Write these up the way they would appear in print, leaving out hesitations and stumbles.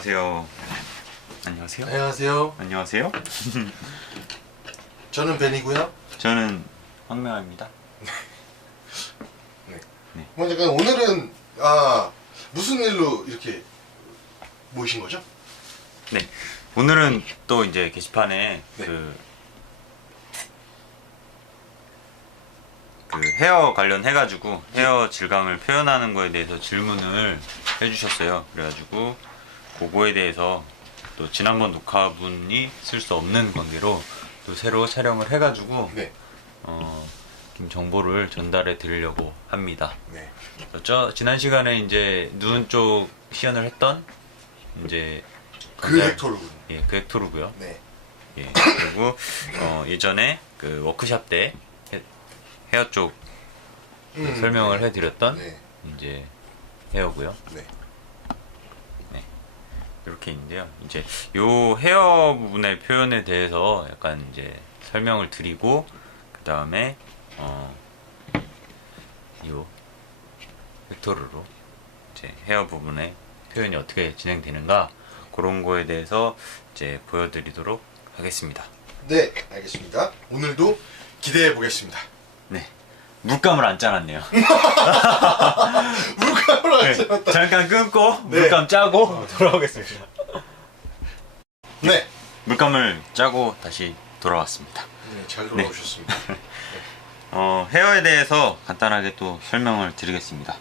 안녕하세요. 안녕하세요. 안녕하세요. 안녕하세요. 저는 벤이고요. 저는 황명아입니다. 네. 네. 잠깐 오늘은 무슨 일로 이렇게 모이신 거죠? 네. 오늘은 또 이제 게시판에 네. 그 헤어 관련해가지고 헤어 질감을 표현하는 거에 대해서 질문을 해주셨어요. 그래가지고 그거에 대해서 또 지난번 녹화분이 쓸 수 없는 관계로 또 새로 촬영을 해가지고 네. 좀 정보를 전달해 드리려고 합니다. 네. 지난 시간에 이제 눈 쪽 시연을 했던 이제 그 벡터로군요. 예, 그 벡토르고요. 네. 예, 그리고 예전에 그 워크샵 때 헤어 쪽 설명을 해드렸던 네. 이제 헤어고요. 네. 네, 이렇게 있는데요. 이제 요 헤어 부분의 표현에 대해서 약간 이제 설명을 드리고 그 다음에 요 벡터르로 이제 헤어 부분의 표현이 어떻게 진행되는가 그런 거에 대해서 이제 보여드리도록 하겠습니다. 네, 알겠습니다. 오늘도 기대해 보겠습니다. 네, 물감을 안 짜놨네요. 물감을 안 네, 짜놨다. 잠깐 끊고 네. 물감 짜고 돌아오겠습니다. 네. 물감을 짜고 다시 돌아왔습니다. 네, 잘 돌아오셨습니다. 헤어에 대해서 간단하게 또 설명을 드리겠습니다.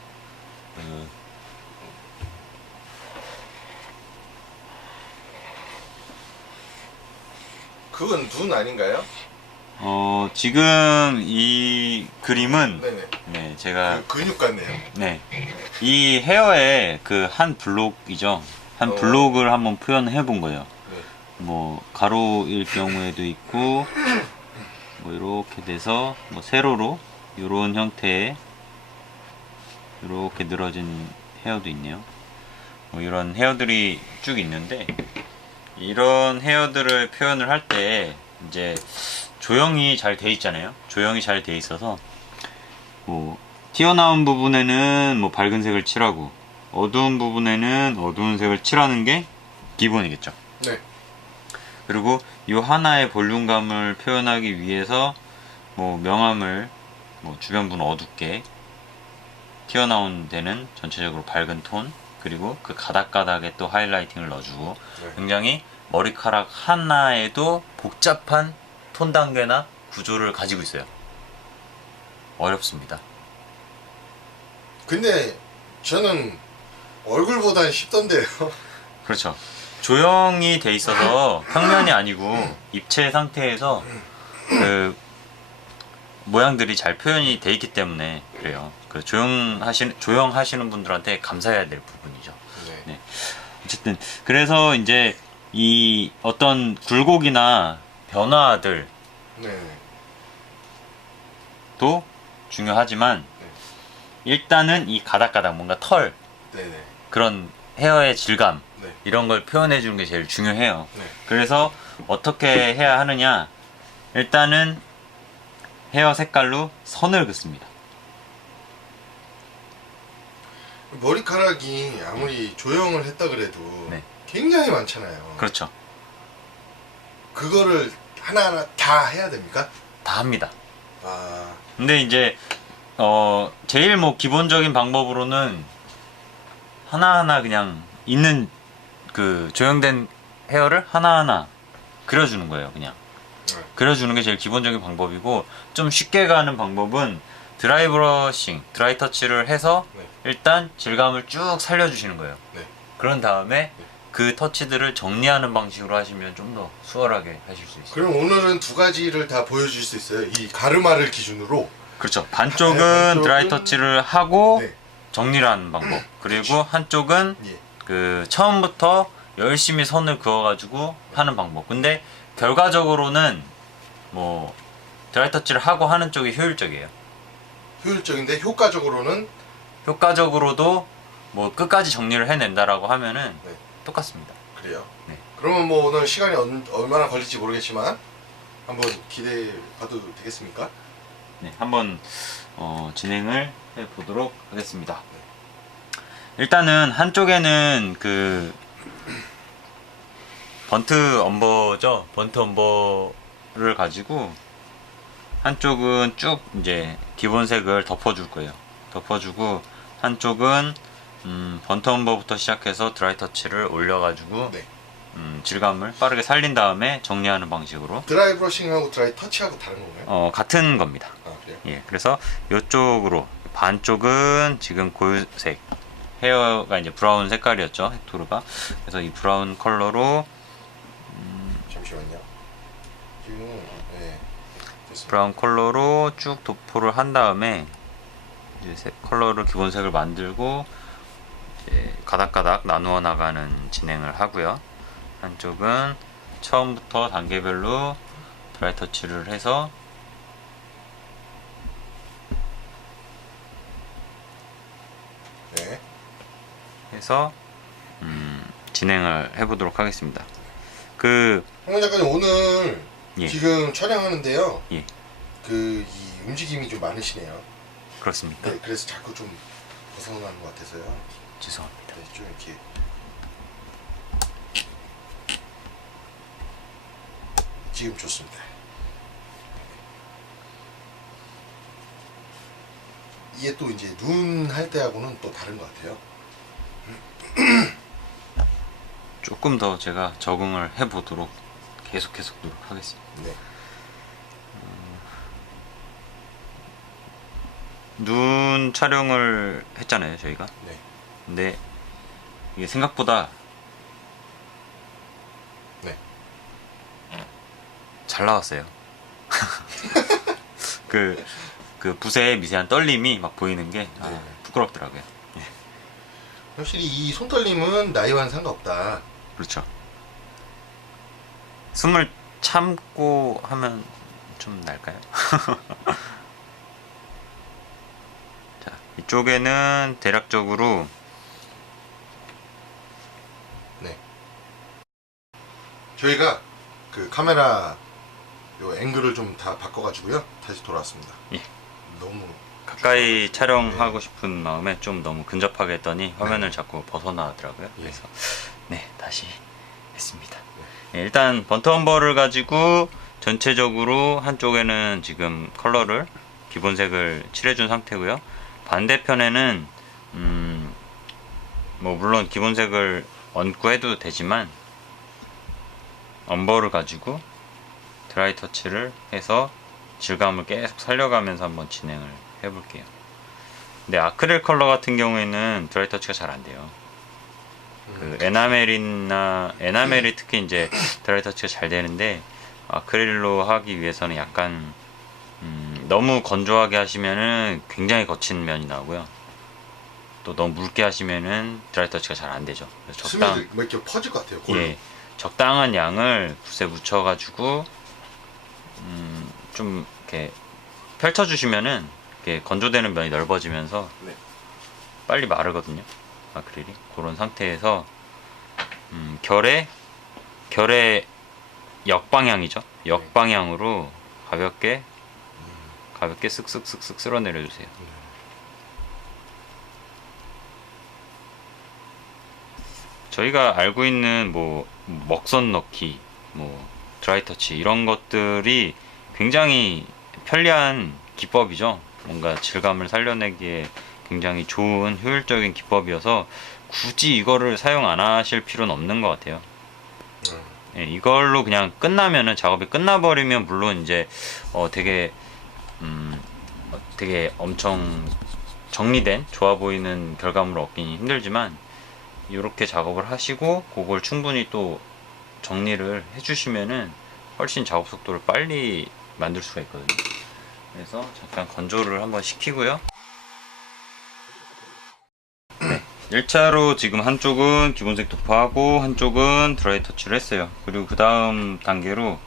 그건 눈 아닌가요? 지금 이 그림은 네네. 네, 제가 근육 같네요. 네, 이 헤어의 그 한 블록이죠. 한 블록을 한번 표현해 본 거예요. 네. 뭐 가로일 경우에도 있고 뭐 이렇게 돼서 뭐 세로로 이런 형태의 이렇게 늘어진 헤어도 있네요. 뭐 이런 헤어들이 쭉 있는데 이런 헤어들을 표현을 할 때 이제 조형이 잘 돼 있잖아요. 조형이 잘 돼 있어서 뭐 튀어나온 부분에는 뭐 밝은 색을 칠하고 어두운 부분에는 어두운 색을 칠하는 게 기본이겠죠. 네. 그리고 이 하나의 볼륨감을 표현하기 위해서 뭐 명암을 뭐 주변부는 어둡게 튀어나온 데는 전체적으로 밝은 톤, 그리고 그 가닥가닥에 또 하이라이팅을 넣어주고 네. 굉장히 머리카락 하나에도 복잡한 톤 단계나 구조를 가지고 있어요. 어렵습니다. 근데 저는 얼굴보단 쉽던데요. 그렇죠. 조형이 돼 있어서 평면이 아니고 입체 상태에서 그 모양들이 잘 표현이 돼 있기 때문에 그래요. 그 조형하시는 분들한테 감사해야 될 부분이죠. 네. 네. 어쨌든 그래서 이제 이 어떤 굴곡이나 변화들도 네. 중요하지만 네. 일단은 이 가닥가닥 뭔가 털 네네. 그런 헤어의 질감 네. 이런 걸 표현해 주는 게 제일 중요해요. 네. 그래서 어떻게 해야 하느냐, 일단은 헤어 색깔로 선을 긋습니다. 머리카락이 아무리 조형을 했다 그래도 네. 굉장히 많잖아요. 그렇죠. 그거를 하나하나 다 해야 됩니까? 다 합니다. 아, 근데 이제 제일 뭐 기본적인 방법으로는 하나하나 그냥 있는 그 조형된 헤어를 하나하나 그려주는 거예요. 그냥 네. 그려주는 게 제일 기본적인 방법이고, 좀 쉽게 가는 방법은 드라이 브러싱, 드라이 터치를 해서 네. 일단 질감을 쭉 살려주시는 거예요. 네. 그런 다음에 네. 그 터치들을 정리하는 방식으로 하시면 좀 더 수월하게 하실 수 있어요. 그럼 오늘은 두 가지를 다 보여줄 수 있어요. 이 가르마를 기준으로. 그렇죠. 반쪽은 반쪽은 드라이 터치를 하고 네. 정리를 하는 방법. 그리고 한쪽은 예. 그 처음부터 열심히 선을 그어가지고 하는 방법. 근데 결과적으로는 뭐 드라이 터치를 하고 하는 쪽이 효율적이에요. 효율적인데 효과적으로도 뭐 끝까지 정리를 해낸다라고 하면은 네. 똑같습니다. 그래요. 네. 그러면 뭐 오늘 시간이 얼마나 걸릴지 모르겠지만 한번 기대해 봐도 되겠습니까? 네, 한번 진행을 해 보도록 하겠습니다. 일단은 한쪽에는 그 번트 엄버죠. 번트 엄버를 가지고 한쪽은 쭉 이제 기본색을 덮어줄 거예요. 덮어주고 한쪽은 번트 엄버부터 시작해서 드라이 터치를 올려가지고 네. 질감을 빠르게 살린 다음에 정리하는 방식으로 드라이 브러싱하고 드라이 터치하고 다른 건가요? 같은 겁니다. 아 그래요? 예, 그래서 이쪽으로 반쪽은 지금 고유색 헤어가 이제 브라운 색깔이었죠, 헥토르가. 그래서 이 브라운 컬러로 잠시만요. 지금 네. 됐습니다. 브라운 컬러로 쭉 도포를 한 다음에 이제 컬러를 기본색을 만들고 이제 가닥가닥 나누어 나가는 진행을 하고요. 한쪽은 처음부터 단계별로 드라이 터치를 해서 네. 진행을 해보도록 하겠습니다. 홍현 작가님 오늘 예. 지금 촬영하는데요. 예, 그 이 움직임이 좀 많으시네요. 그렇습니까? 네, 그래서 자꾸 좀 벗어나는 것 같아서요. 죄송합니다. 네, 좀 이렇게 지금 좋습니다. 이게 또 이제 눈 할 때하고는 또 다른 것 같아요. 조금 더 제가 적응을 해보도록 계속 노력하겠습니다. 네. 눈 촬영을 했잖아요, 저희가. 네. 근데 이게 생각보다 네. 잘 나왔어요. 그 붓의 미세한 떨림이 막 보이는 게 네. 부끄럽더라고요. 확실히 이 손떨림은 나이와는 상관없다. 그렇죠. 숨을 참고 하면 좀 날까요? 자, 이쪽에는 대략적으로 네. 저희가 그 카메라 요 앵글을 좀 다 바꿔가지고요. 다시 돌아왔습니다. 예. 너무 가까이 촬영하고 싶은 마음에 좀 너무 근접하게 했더니 화면을 자꾸 벗어나더라고요. 예. 그래서 네, 다시 했습니다. 예, 일단 번트엄버를 가지고 전체적으로 한쪽에는 지금 컬러를 기본색을 칠해준 상태고요. 반대편에는 뭐 물론 기본색을 얹고 해도 되지만 엄버를 가지고 드라이 터치를 해서 질감을 계속 살려가면서 한번 진행을 해볼게요. 근데 아크릴 컬러 같은 경우에는 드라이 터치가 잘 안 돼요. 그 에나멜이 특히 이제 드라이 터치가 잘 되는데 아크릴로 하기 위해서는 약간 너무 건조하게 하시면은 굉장히 거친 면이 나오고요. 또 너무 묽게 하시면은 드라이 터치가 잘 안 되죠. 그래서 스며들 뭐 이렇게 퍼질 것 같아요. 골로. 예, 적당한 양을 붓에 묻혀가지고 좀 이렇게 펼쳐주시면은 이렇게 건조되는 면이 넓어지면서 네. 빨리 마르거든요. 아크릴이 그런 상태에서 결의 역방향이죠. 역방향으로 가볍게 쓱쓱쓱쓱 쓸어내려 주세요. 저희가 알고 있는 뭐 먹선 넣기, 뭐 드라이 터치 이런 것들이 굉장히 편리한 기법이죠. 뭔가 질감을 살려내기에 굉장히 좋은 효율적인 기법이어서 굳이 이거를 사용 안 하실 필요는 없는 것 같아요. 예, 이걸로 그냥 끝나면은 작업이 끝나버리면 물론 이제 되게 엄청 정리된 좋아 보이는 결과물을 얻기는 힘들지만 이렇게 작업을 하시고 그걸 충분히 또 정리를 해주시면은 훨씬 작업 속도를 빨리 만들 수가 있거든요. 그래서 잠깐 건조를 한번 시키고요. 네, 1차로 지금 한쪽은 기본색 도포하고 한쪽은 드라이 터치를 했어요. 그리고 그 다음 단계로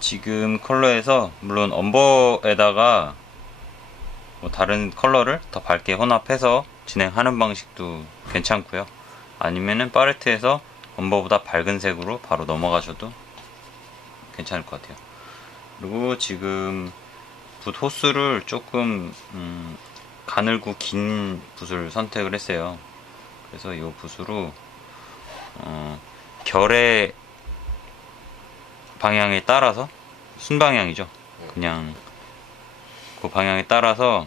지금 컬러에서 물론 엄버에다가 뭐 다른 컬러를 더 밝게 혼합해서 진행하는 방식도 괜찮고요. 아니면은 팔레트에서 엄버보다 밝은 색으로 바로 넘어가셔도 괜찮을 것 같아요. 그리고 지금 붓 호스를 조금 가늘고 긴 붓을 선택을 했어요. 그래서 이 붓으로 결의 방향에 따라서 순방향이죠. 그냥 그 방향에 따라서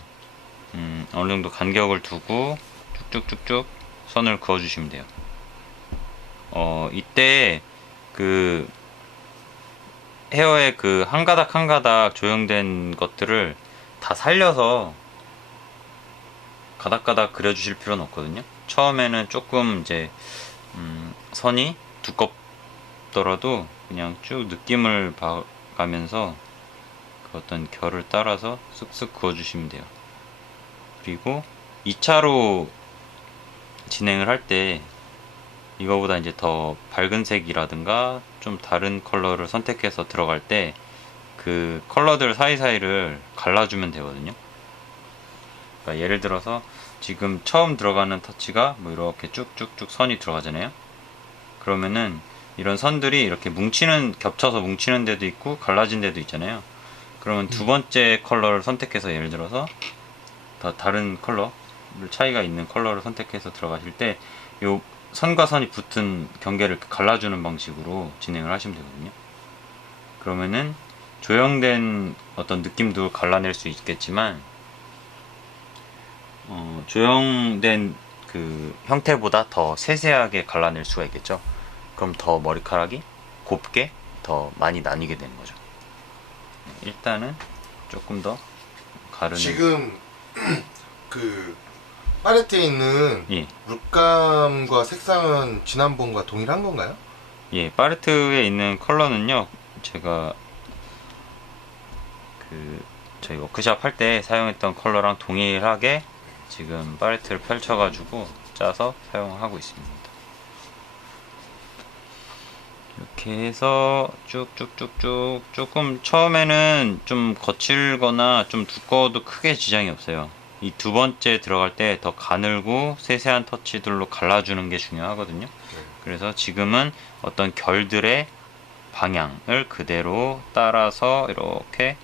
어느 정도 간격을 두고 쭉쭉쭉쭉 선을 그어 주시면 돼요. 이때 그 헤어의 그 한 가닥 한 가닥 조형된 것들을 다 살려서 가닥가닥 그려주실 필요는 없거든요. 처음에는 조금 이제 선이 두껍더라도 그냥 쭉 느낌을 봐가면서 그 어떤 결을 따라서 쓱쓱 그어주시면 돼요. 그리고 2차로 진행을 할 때 이거보다 이제 더 밝은 색이라든가 좀 다른 컬러를 선택해서 들어갈 때 그 컬러들 사이사이를 갈라주면 되거든요. 그러니까 예를 들어서 지금 처음 들어가는 터치가 뭐 이렇게 쭉쭉쭉 선이 들어가잖아요. 그러면은 이런 선들이 이렇게 겹쳐서 뭉치는 데도 있고 갈라진 데도 있잖아요. 그러면 두 번째 컬러를 선택해서 예를 들어서 더 다른 컬러 차이가 있는 컬러를 선택해서 들어가실 때 요 선과 선이 붙은 경계를 갈라주는 방식으로 진행을 하시면 되거든요. 그러면은 조형된 어떤 느낌도 갈라낼 수 있겠지만 조형된 그 형태보다 더 세세하게 갈라낼 수가 있겠죠. 그럼 더 머리카락이 곱게 더 많이 나뉘게 되는 거죠. 일단은 조금 더 가르는. 지금 그 팔레트에 있는 예. 물감과 색상은 지난번과 동일한 건가요? 예, 팔레트에 있는 컬러는요, 제가 저희 워크샵 할 때 사용했던 컬러랑 동일하게 지금 팔레트를 펼쳐가지고 짜서 사용하고 있습니다. 이렇게 해서 쭉쭉쭉쭉 조금 처음에는 좀 거칠거나 좀 두꺼워도 크게 지장이 없어요. 이 두 번째 들어갈 때 더 가늘고 세세한 터치들로 갈라주는 게 중요하거든요. 그래서 지금은 어떤 결들의 방향을 그대로 따라서 이렇게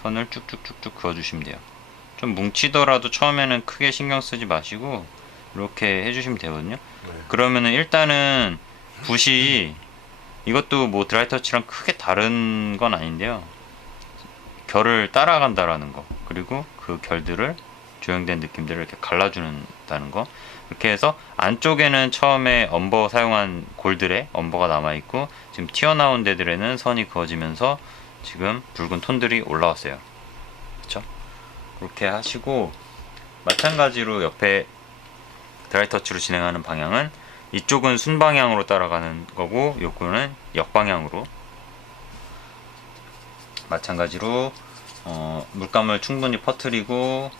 선을 쭉쭉쭉쭉 그어주시면 돼요. 좀 뭉치더라도 처음에는 크게 신경 쓰지 마시고 이렇게 해주시면 되거든요. 그러면은 일단은 붓이 이것도 뭐 드라이 터치랑 크게 다른 건 아닌데요. 결을 따라간다라는 거, 그리고 그 결들을 조형된 느낌들을 이렇게 갈라주는다는 거. 이렇게 해서 안쪽에는 처음에 엄버 사용한 골들의 엄버가 남아있고 지금 튀어나온 데들에는 선이 그어지면서 지금 붉은 톤들이 올라왔어요. 그쵸? 그렇게 하시고 마찬가지로 옆에 드라이 터치로 진행하는 방향은 이쪽은 순방향으로 따라가는 거고 요거는 역방향으로 마찬가지로 물감을 충분히 퍼뜨리고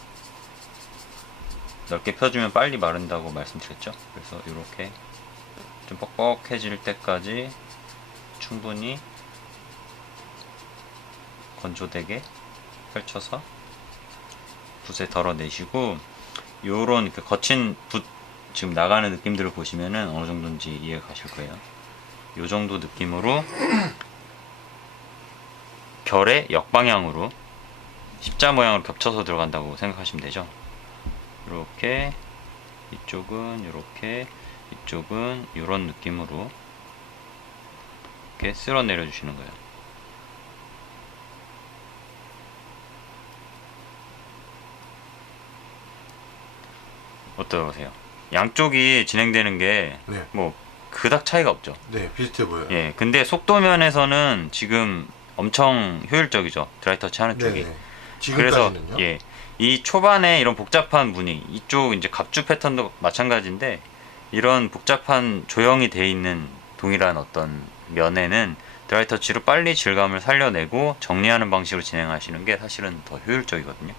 넓게 펴주면 빨리 마른다고 말씀드렸죠. 그래서 이렇게 좀 뻑뻑해질 때까지 충분히 건조되게 펼쳐서 붓에 덜어내시고 요런 거친 붓 지금 나가는 느낌들을 보시면은 어느 정도인지 이해가 가실 거예요. 요 정도 느낌으로 결의 역방향으로 십자 모양으로 겹쳐서 들어간다고 생각하시면 되죠. 이렇게 이쪽은 이렇게 이쪽은 이런 느낌으로 이렇게 쓸어 내려 주시는 거예요. 어떠세요? 양쪽이 진행되는 게 뭐 그닥 차이가 없죠. 네, 비슷해 보여요. 예, 근데 속도면에서는 지금 엄청 효율적이죠. 드라이 터치 하는 쪽이. 네네. 그래서 지금까지는요? 예, 이 초반에 이런 복잡한 무늬, 이쪽 이제 갑주 패턴도 마찬가지인데 이런 복잡한 조형이 돼 있는 동일한 어떤 면에는 드라이 터치로 빨리 질감을 살려내고 정리하는 방식으로 진행하시는 게 사실은 더 효율적이거든요.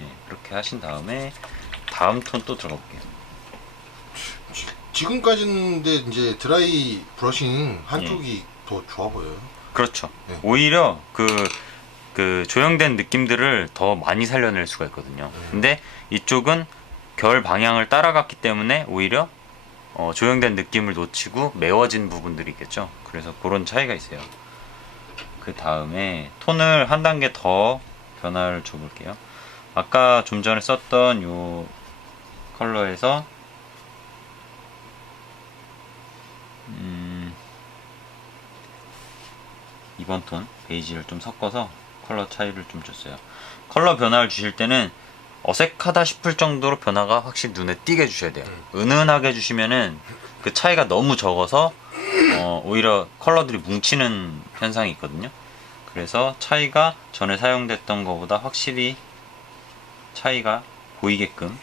예, 그렇게 하신 다음에 다음 톤 또 들어가 볼게요. 지금까지는 근데 이제 드라이 브러싱 한쪽이 더 좋아 보여요. 그렇죠. 네. 오히려 그 조형된 느낌들을 더 많이 살려낼 수가 있거든요. 근데 이쪽은 결 방향을 따라갔기 때문에 오히려 조형된 느낌을 놓치고 매워진 부분들이 있겠죠. 그래서 그런 차이가 있어요. 그 다음에 톤을 한 단계 더 변화를 줘 볼게요. 아까 좀 전에 썼던 요 컬러에서 2번 톤 베이지를 좀 섞어서 컬러 차이를 좀 줬어요. 컬러 변화를 주실 때는 어색하다 싶을 정도로 변화가 확실히 눈에 띄게 주셔야 돼요. 은은하게 주시면은 그 차이가 너무 적어서 오히려 컬러들이 뭉치는 현상이 있거든요. 그래서 차이가 전에 사용됐던 것보다 확실히 차이가 보이게끔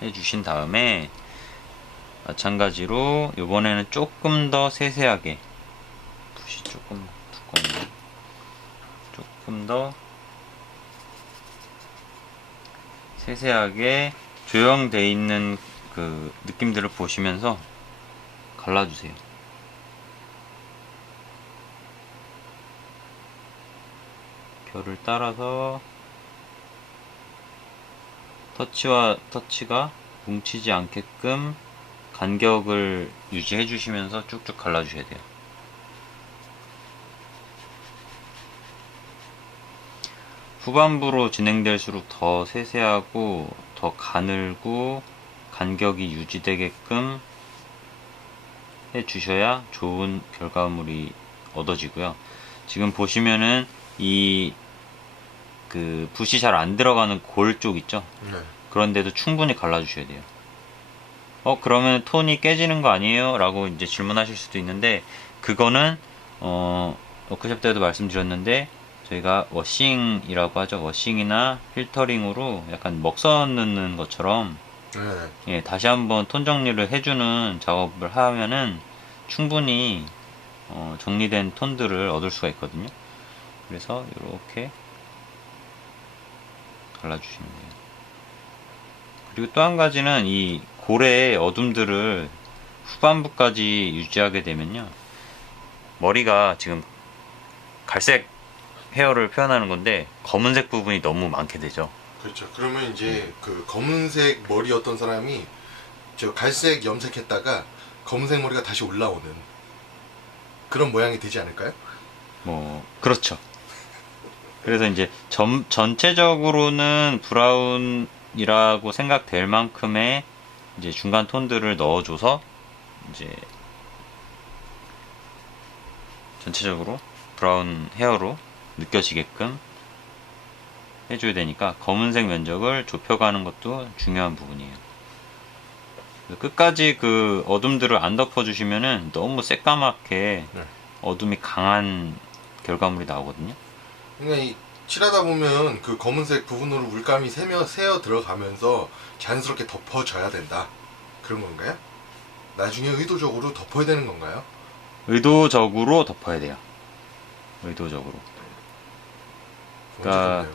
해주신 다음에 마찬가지로 이번에는 조금 더 세세하게 붓이 조금 두껍네. 조금 더 세세하게 조형되어 있는 그 느낌들을 보시면서 갈라주세요. 결을 따라서 터치와 터치가 뭉치지 않게끔 간격을 유지해 주시면서 쭉쭉 갈라 주셔야 돼요. 후반부로 진행될수록 더 세세하고 더 가늘고 간격이 유지되게끔 해 주셔야 좋은 결과물이 얻어지고요. 지금 보시면은 이 그 붓이 잘 안 들어가는 골 쪽 있죠? 네. 그런데도 충분히 갈라 주셔야 돼요. 그러면 톤이 깨지는 거 아니에요? 라고 이제 질문하실 수도 있는데, 그거는 워크숍 때도 말씀드렸는데, 저희가 워싱이라고 하죠. 워싱이나 필터링으로 약간 먹선 넣는 것처럼 네. 예, 다시 한번 톤 정리를 해주는 작업을 하면은 충분히 정리된 톤들을 얻을 수가 있거든요. 그래서 이렇게 갈라주시면 돼요. 그리고 또 한 가지는 이 고래의 어둠들을 후반부까지 유지하게 되면요, 머리가 지금 갈색 헤어를 표현하는 건데 검은색 부분이 너무 많게 되죠. 그렇죠. 그러면 이제 그 검은색 머리였던 사람이 저 갈색 염색했다가 검은색 머리가 다시 올라오는 그런 모양이 되지 않을까요? 뭐 그렇죠. 그래서 이제 전체적으로는 브라운이라고 생각될 만큼의 이제 중간 톤들을 넣어줘서 이제 전체적으로 브라운 헤어로 느껴지게끔 해줘야 되니까 검은색 면적을 좁혀가는 것도 중요한 부분이에요. 끝까지 그 어둠들을 안 덮어주시면은 너무 새까맣게 네. 어둠이 강한 결과물이 나오거든요. 그러니까 이 칠하다 보면 그 검은색 부분으로 물감이 새어 들어가면서 자연스럽게 덮어져야 된다. 그런 건가요? 나중에 의도적으로 덮어야 되는 건가요? 의도적으로 덮어야 돼요. 의도적으로. 그러니까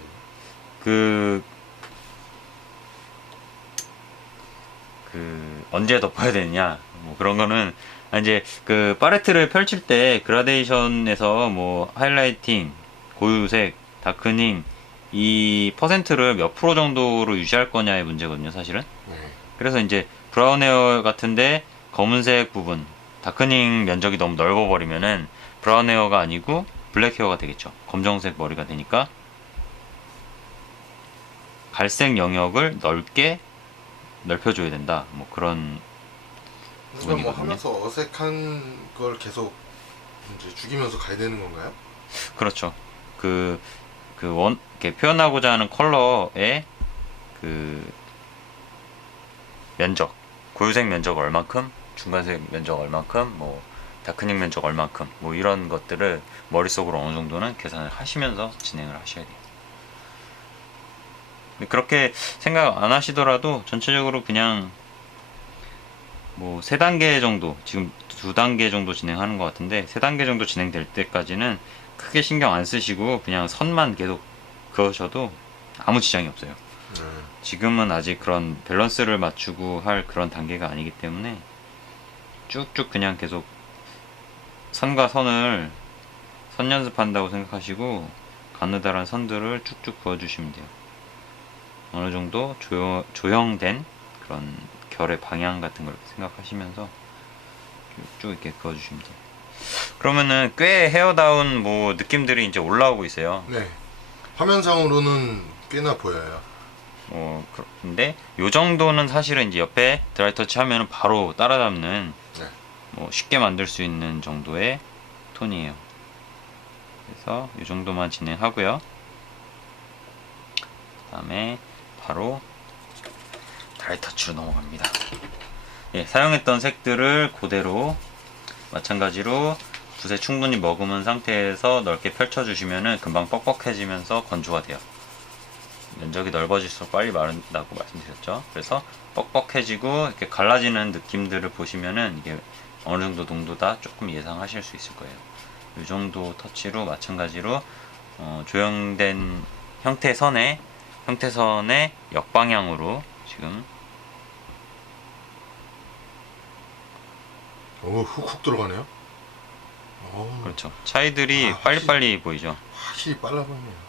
언제 덮어야 되느냐, 뭐 그런 거는 이제 그 팔레트를 펼칠 때 그라데이션에서 뭐 하이라이팅, 고유색, 다크닝 이 퍼센트를 몇 프로 정도로 유지할 거냐의 문제거든요, 사실은. 네. 그래서 이제 브라운 헤어 같은데 검은색 부분, 다크닝 면적이 너무 넓어버리면은 브라운 헤어가 아니고 블랙 헤어가 되겠죠. 검정색 머리가 되니까 갈색 영역을 넓게 넓혀줘야 된다. 뭐 그런 그러니까 뭐 부분이거든요. 하면서 어색한 걸 계속 이제 죽이면서 가야 되는 건가요? 그렇죠. 이렇게 표현하고자 하는 컬러의 그 면적, 고유색 면적 얼만큼, 중간색 면적 얼만큼, 뭐 다크닝 면적 얼만큼, 뭐 이런 것들을 머릿속으로 어느 정도는 계산을 하시면서 진행을 하셔야 돼요. 그렇게 생각 안 하시더라도 전체적으로 그냥 뭐 3단계 정도, 지금 2단계 정도 진행하는 것 같은데 3단계 정도 진행될 때까지는 크게 신경 안 쓰시고 그냥 선만 계속 그으셔도 아무 지장이 없어요. 지금은 아직 그런 밸런스를 맞추고 할 그런 단계가 아니기 때문에 쭉쭉 그냥 계속 선과 선을 선 연습한다고 생각하시고 가느다란 선들을 쭉쭉 그어주시면 돼요. 어느 정도 조형된 그런 결의 방향 같은 걸 생각하시면서 쭉 이렇게 그어주시면 돼요. 그러면은 꽤 헤어다운 뭐 느낌들이 이제 올라오고 있어요. 네. 화면상으로는 꽤나 보여요. 근데 요 정도는 사실은 이제 옆에 드라이 터치 하면은 바로 따라잡는 네. 뭐 쉽게 만들 수 있는 정도의 톤이에요. 그래서 이 정도만 진행하고요. 그 다음에 바로 드라이 터치로 넘어갑니다. 예, 사용했던 색들을 그대로 마찬가지로 붓에 충분히 머금은 상태에서 넓게 펼쳐주시면은 금방 뻑뻑해지면서 건조가 돼요. 면적이 넓어질수록 빨리 마른다고 말씀드렸죠. 그래서 뻑뻑해지고 이렇게 갈라지는 느낌들을 보시면은 이게 어느 정도 농도다 조금 예상하실 수 있을 거예요. 이 정도 터치로 마찬가지로 조형된 형태선의 역방향으로 지금 오, 훅훅 들어가네요. 오, 그렇죠. 차이들이 아, 빨리빨리 보이죠. 확실히 빨라 보이네요.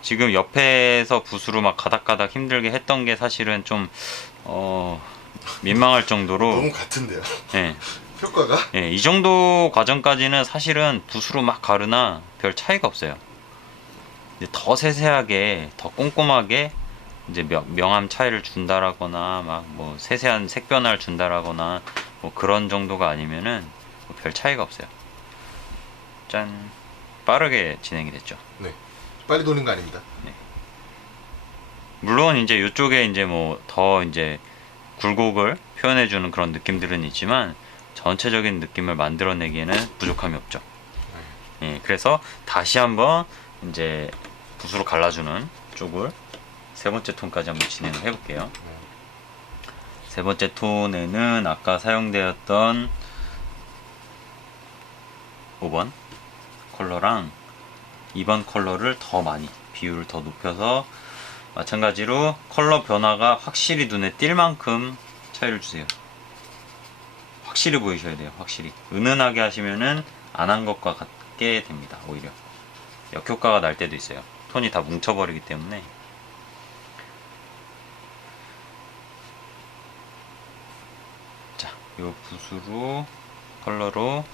지금 옆에서 붓으로 막 가닥가닥 힘들게 했던 게 사실은 좀 민망할 정도로 너무 같은데요. 예, 효과가? 예, 이 정도 과정까지는 사실은 붓으로 막 가르나 별 차이가 없어요. 이제 더 세세하게, 더 꼼꼼하게 이제 명암 차이를 준다라거나 막 뭐 세세한 색 변화를 준다라거나 뭐 그런 정도가 아니면은 뭐별 차이가 없어요. 짠, 빠르게 진행이 됐죠. 네. 빨리 도는 거 아닙니다. 물론 이제 이쪽에 이제 뭐 더 이제 굴곡을 표현해주는 그런 느낌들은 있지만 전체적인 느낌을 만들어내기에는 부족함이 없죠. 예, 그래서 다시 한번 이제 붓으로 갈라주는 쪽을 세 번째 톤까지 한번 진행을 해볼게요. 세 번째 톤에는 아까 사용되었던 5번 컬러랑 2번 컬러를 더 많이 비율을 더 높여서 마찬가지로 컬러 변화가 확실히 눈에 띌 만큼 차이를 주세요. 확실히 보이셔야 돼요. 확실히 은은하게 하시면은 안 한 것과 같게 됩니다. 오히려 역효과가 날 때도 있어요. 톤이 다 뭉쳐버리기 때문에. 자, 요 붓으로 컬러로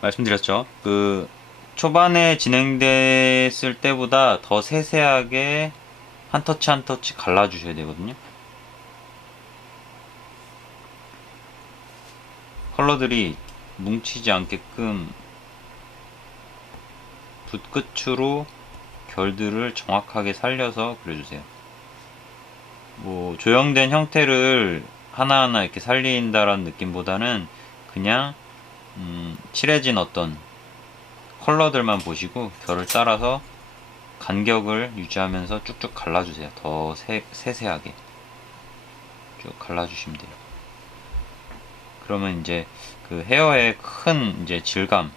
말씀드렸죠. 그 초반에 진행됐을 때보다 더 세세하게 한 터치 한 터치 갈라주셔야 되거든요. 컬러들이 뭉치지 않게끔 붓끝으로 결들을 정확하게 살려서 그려주세요. 뭐 조형된 형태를 하나하나 이렇게 살린다라는 느낌보다는 그냥 칠해진 어떤 컬러들만 보시고 결을 따라서 간격을 유지하면서 쭉쭉 갈라주세요. 더 세세하게 쭉 갈라주시면 돼요. 그러면 이제 그 헤어의 큰 이제 질감,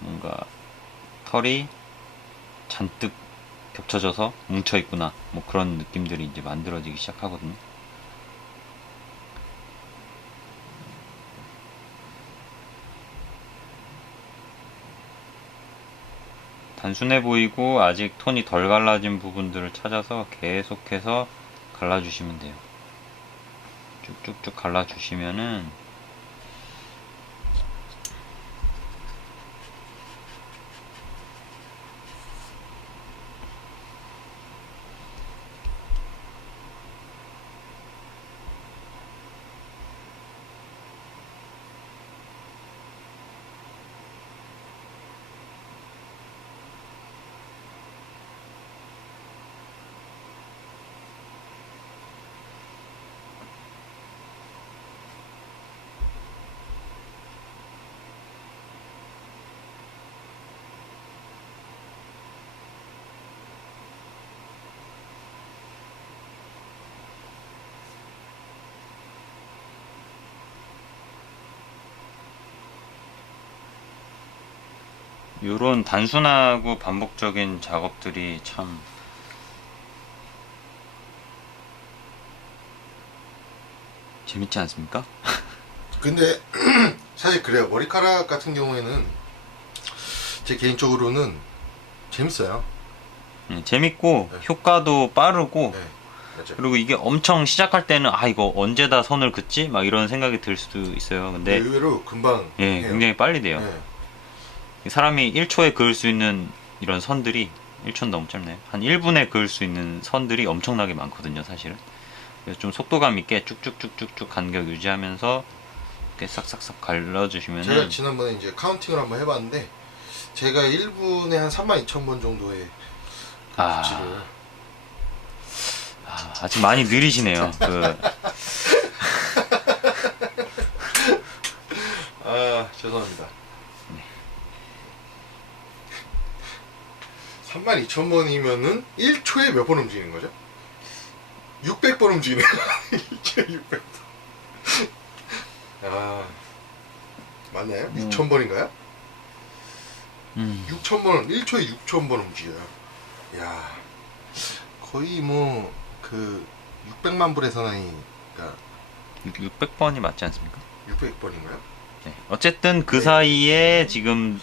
뭔가 털이 잔뜩 겹쳐져서 뭉쳐 있구나, 뭐 그런 느낌들이 이제 만들어지기 시작하거든요. 단순해 보이고 아직 톤이 덜 갈라진 부분들을 찾아서 계속해서 갈라주시면 돼요. 쭉쭉쭉 갈라주시면은 요런 단순하고 반복적인 작업들이 참 재밌지 않습니까? 근데 사실 그래요. 머리카락 같은 경우에는 제 개인적으로는 재밌어요. 재밌고 네. 효과도 빠르고 네, 맞아요. 그리고 이게 엄청 시작할 때는 아 이거 언제 다 선을 긋지? 막 이런 생각이 들 수도 있어요. 근데 의외로 금방 예, 해요. 굉장히 빨리 돼요. 네. 사람이 1초에 그을 수 있는 이런 선들이 1초는 너무 짧네요. 한 1분에 그을 수 있는 선들이 엄청나게 많거든요, 사실은. 그래서 좀 속도감 있게 쭉쭉쭉쭉쭉 간격 유지하면서 이렇게 싹싹싹 갈라주시면은 제가 지난번에 이제 카운팅을 한번 해봤는데 제가 1분에 한 32,000번 정도의 붓질을 아직 많이 느리시네요. 죄송합니다. 32,000번이면은 1초에 몇 번 움직이는 거죠? 600번 움직이네요. 1초에 600번. 맞나요? 6,000번인가요? 6,000번, 1초에 6,000번 움직여요. 야, 거의 뭐, 600만 불의 사나이, 그러니까 600번이 맞지 않습니까? 600번인가요? 네. 어쨌든 그 사이에 지금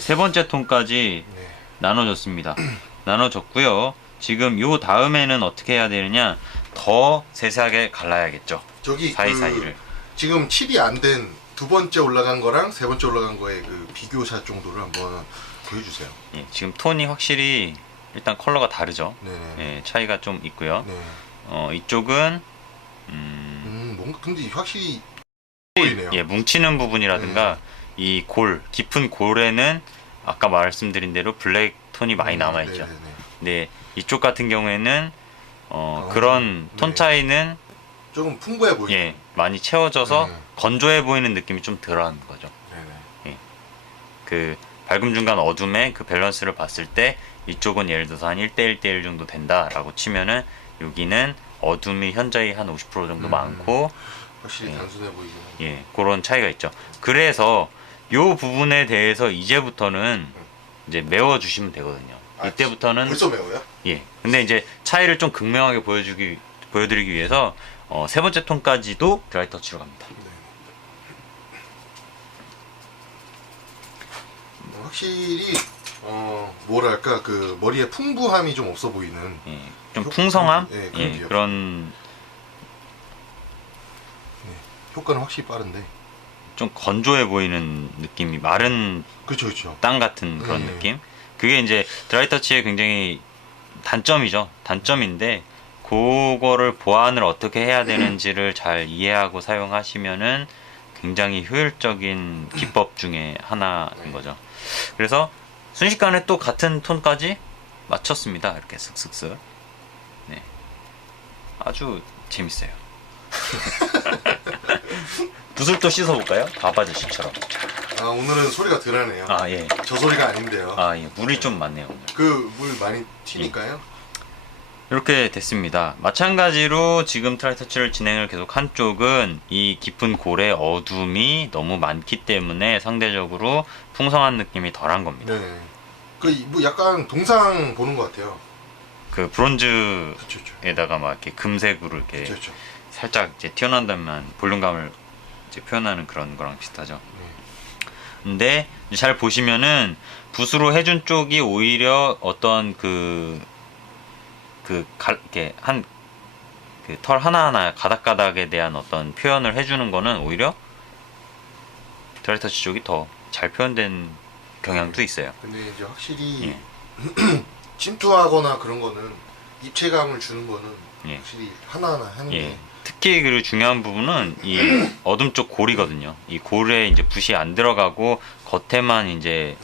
세 번째 톤까지 네. 나눠졌습니다. 나눠졌고요. 지금 요 다음에는 어떻게 해야 되느냐, 더 세세하게 갈라야겠죠. 저기 사이사이를. 지금 칠이 안 된 두 번째 올라간 거랑 세 번째 올라간 거의 그 비교샷 정도를 한번 보여주세요. 예, 지금 톤이 확실히 일단 컬러가 다르죠. 네네. 예, 차이가 좀 있고요. 네. 이쪽은 뭔가 근데 확실히 보이네요. 예, 뭉치는 부분이라든가 이 깊은 골에는 아까 말씀드린 대로 블랙 톤이 많이 남아있죠. 네네네. 근데 이쪽 같은 경우에는 그런 톤 네. 차이는 조금 풍부해 보이죠. 예, 많이 채워져서 네. 건조해 보이는 느낌이 좀 덜한 거죠. 네네. 그 밝음 중간 어둠의 그 밸런스를 봤을 때 이쪽은 예를 들어서 한 1대1 대1 정도 된다라고 치면은 여기는 어둠이 현저히 한 50% 정도 많고 확실히 단순해 보이긴 해요. 예, 그런 차이가 있죠. 그래서 요 부분에 대해서 이제부터는 이제 메워 주시면 되거든요. 이때부터는 벌써 매워요? 예. 근데 이제 차이를 좀 극명하게 보여드리기 위해서 세 번째 톤까지도 드라이 터치로 갑니다. 네. 확실히 뭐랄까 그 머리에 풍부함이 좀 없어 보이는. 예, 좀 풍성함, 예, 예, 그런 효과는 확실히 빠른데. 좀 건조해 보이는 느낌이 마른 그렇죠, 그렇죠. 땅 같은 그런 네. 느낌. 그게 이제 드라이 터치의 굉장히 단점이죠. 단점인데 그거를 보완을 어떻게 해야 되는지를 잘 이해하고 사용하시면은 굉장히 효율적인 기법 중에 하나인 거죠. 그래서 순식간에 또 같은 톤까지 맞췄습니다. 이렇게 슥슥슥. 네, 아주 재밌어요. 붓을 또 씻어볼까요? 아바저씨처럼. 오늘은 소리가 덜하네요. 아, 예. 저 소리가 아닌데요. 예. 물이 좀 많네요, 오늘. 그 물 많이 튀니까요. 이렇게 됐습니다. 마찬가지로 지금 트라이 터치를 진행을 계속 한 쪽은 이 깊은 골의 어둠이 너무 많기 때문에 상대적으로 풍성한 느낌이 덜한 겁니다. 네. 뭐 약간 동상 보는 것 같아요. 그 브론즈에다가 그렇죠. 막 이렇게 금색으로 이렇게 그렇죠. 살짝 이제 튀어나온다면 볼륨감을 이제 표현하는 그런 거랑 비슷하죠. 근데 잘 보시면은 붓으로 해준 쪽이 오히려 어떤 이렇게 털 하나하나 가닥가닥에 대한 어떤 표현을 해주는 거는 오히려 드라이 터치 쪽이 더 잘 표현된 경향도 있어요. 근데 이제 확실히 예. 침투하거나 그런 거는 입체감을 주는 거는 예. 확실히 하나하나 하는 예. 게. 특히 그리고 중요한 부분은 이 어둠 쪽 골이거든요. 이 골에 이제 붓이 안 들어가고 겉에만 이제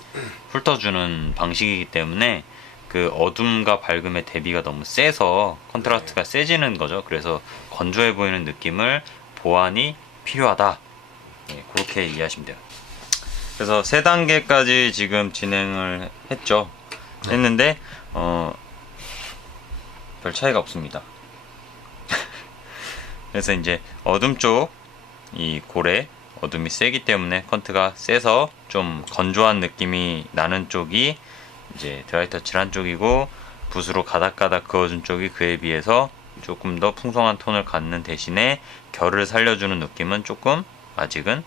훑어주는 방식이기 때문에 그 어둠과 밝음의 대비가 너무 세서 컨트라스트가 세지는 거죠. 그래서 건조해 보이는 느낌을 보완이 필요하다. 예, 그렇게 이해하시면 돼요. 그래서 3단계까지 지금 진행을 했죠. 했는데 별 차이가 없습니다. 그래서 이제 어둠 쪽 이 골에 어둠이 세기 때문에 컨트가 세서 좀 건조한 느낌이 나는 쪽이 이제 드라이 터치를 한 쪽이고, 붓으로 가닥가닥 그어준 쪽이 그에 비해서 조금 더 풍성한 톤을 갖는 대신에 결을 살려주는 느낌은 조금 아직은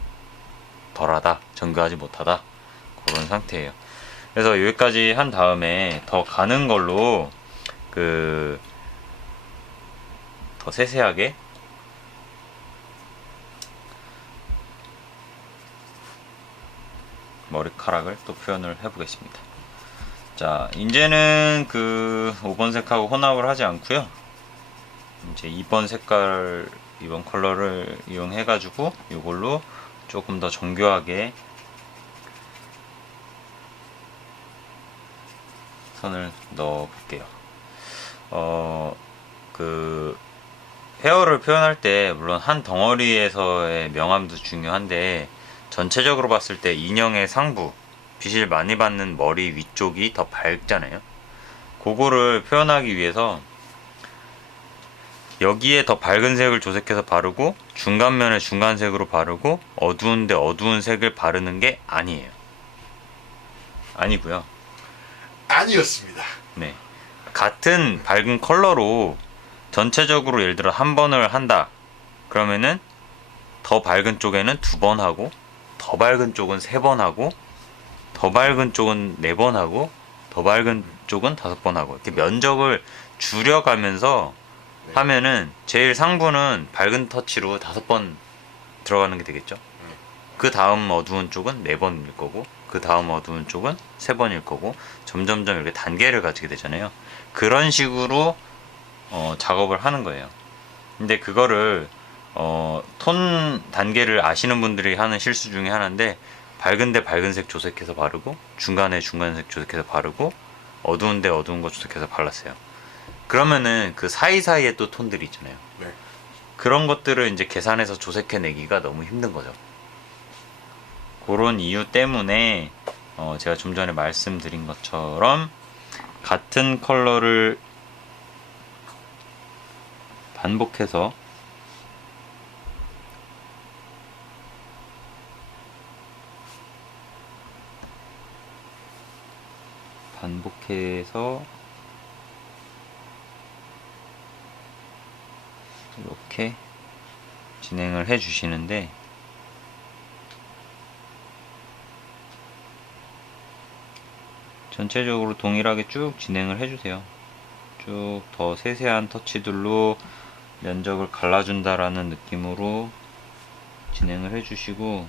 덜하다, 정교하지 못하다, 그런 상태예요. 그래서 여기까지 한 다음에 더 가는 걸로 더 세세하게 머리카락을 또 표현을 해보겠습니다. 자, 이제는 5번 색하고 혼합을 하지 않고요. 이제 2번 색깔, 2번 컬러를 이용해가지고 이걸로 조금 더 정교하게 선을 넣어 볼게요. 그 헤어를 표현할 때 물론 한 덩어리에서의 명암도 중요한데, 전체적으로 봤을 때 인형의 상부, 빛을 많이 받는 머리 위쪽이 더 밝잖아요. 그거를 표현하기 위해서 여기에 더 밝은 색을 조색해서 바르고, 중간면에 중간색으로 바르고, 어두운데 어두운 색을 바르는 게 아니고요. 아니었습니다. 네. 같은 밝은 컬러로 전체적으로 예를 들어 한 번을 한다. 그러면은 더 밝은 쪽에는 2번 하고, 더 밝은 쪽은 3번 하고, 더 밝은 쪽은 4번 하고, 더 밝은 쪽은 5번 하고, 이렇게 면적을 줄여가면서 네. 하면은 제일 상부는 밝은 터치로 5번 들어가는 게 되겠죠. 그 다음 어두운 쪽은 4번일 거고, 그 다음 어두운 쪽은 3번일 거고, 점점점 이렇게 단계를 가지게 되잖아요. 그런 식으로 작업을 하는 거예요. 근데 그거를 톤 단계를 아시는 분들이 하는 실수 중에 하나인데, 밝은데 밝은색 조색해서 바르고, 중간에 중간색 조색해서 바르고, 어두운데 어두운 거 조색해서 발랐어요. 그러면은 그 사이사이에 또 톤들이 있잖아요. 네. 그런 것들을 이제 계산해서 조색해내기가 너무 힘든 거죠. 그런 이유 때문에 제가 좀 전에 말씀드린 것처럼 같은 컬러를 반복해서 이렇게 진행을 해 주시는데, 전체적으로 동일하게 쭉 진행을 해주세요. 쭉 더 세세한 터치들로 면적을 갈라준다라는 느낌으로 진행을 해주시고,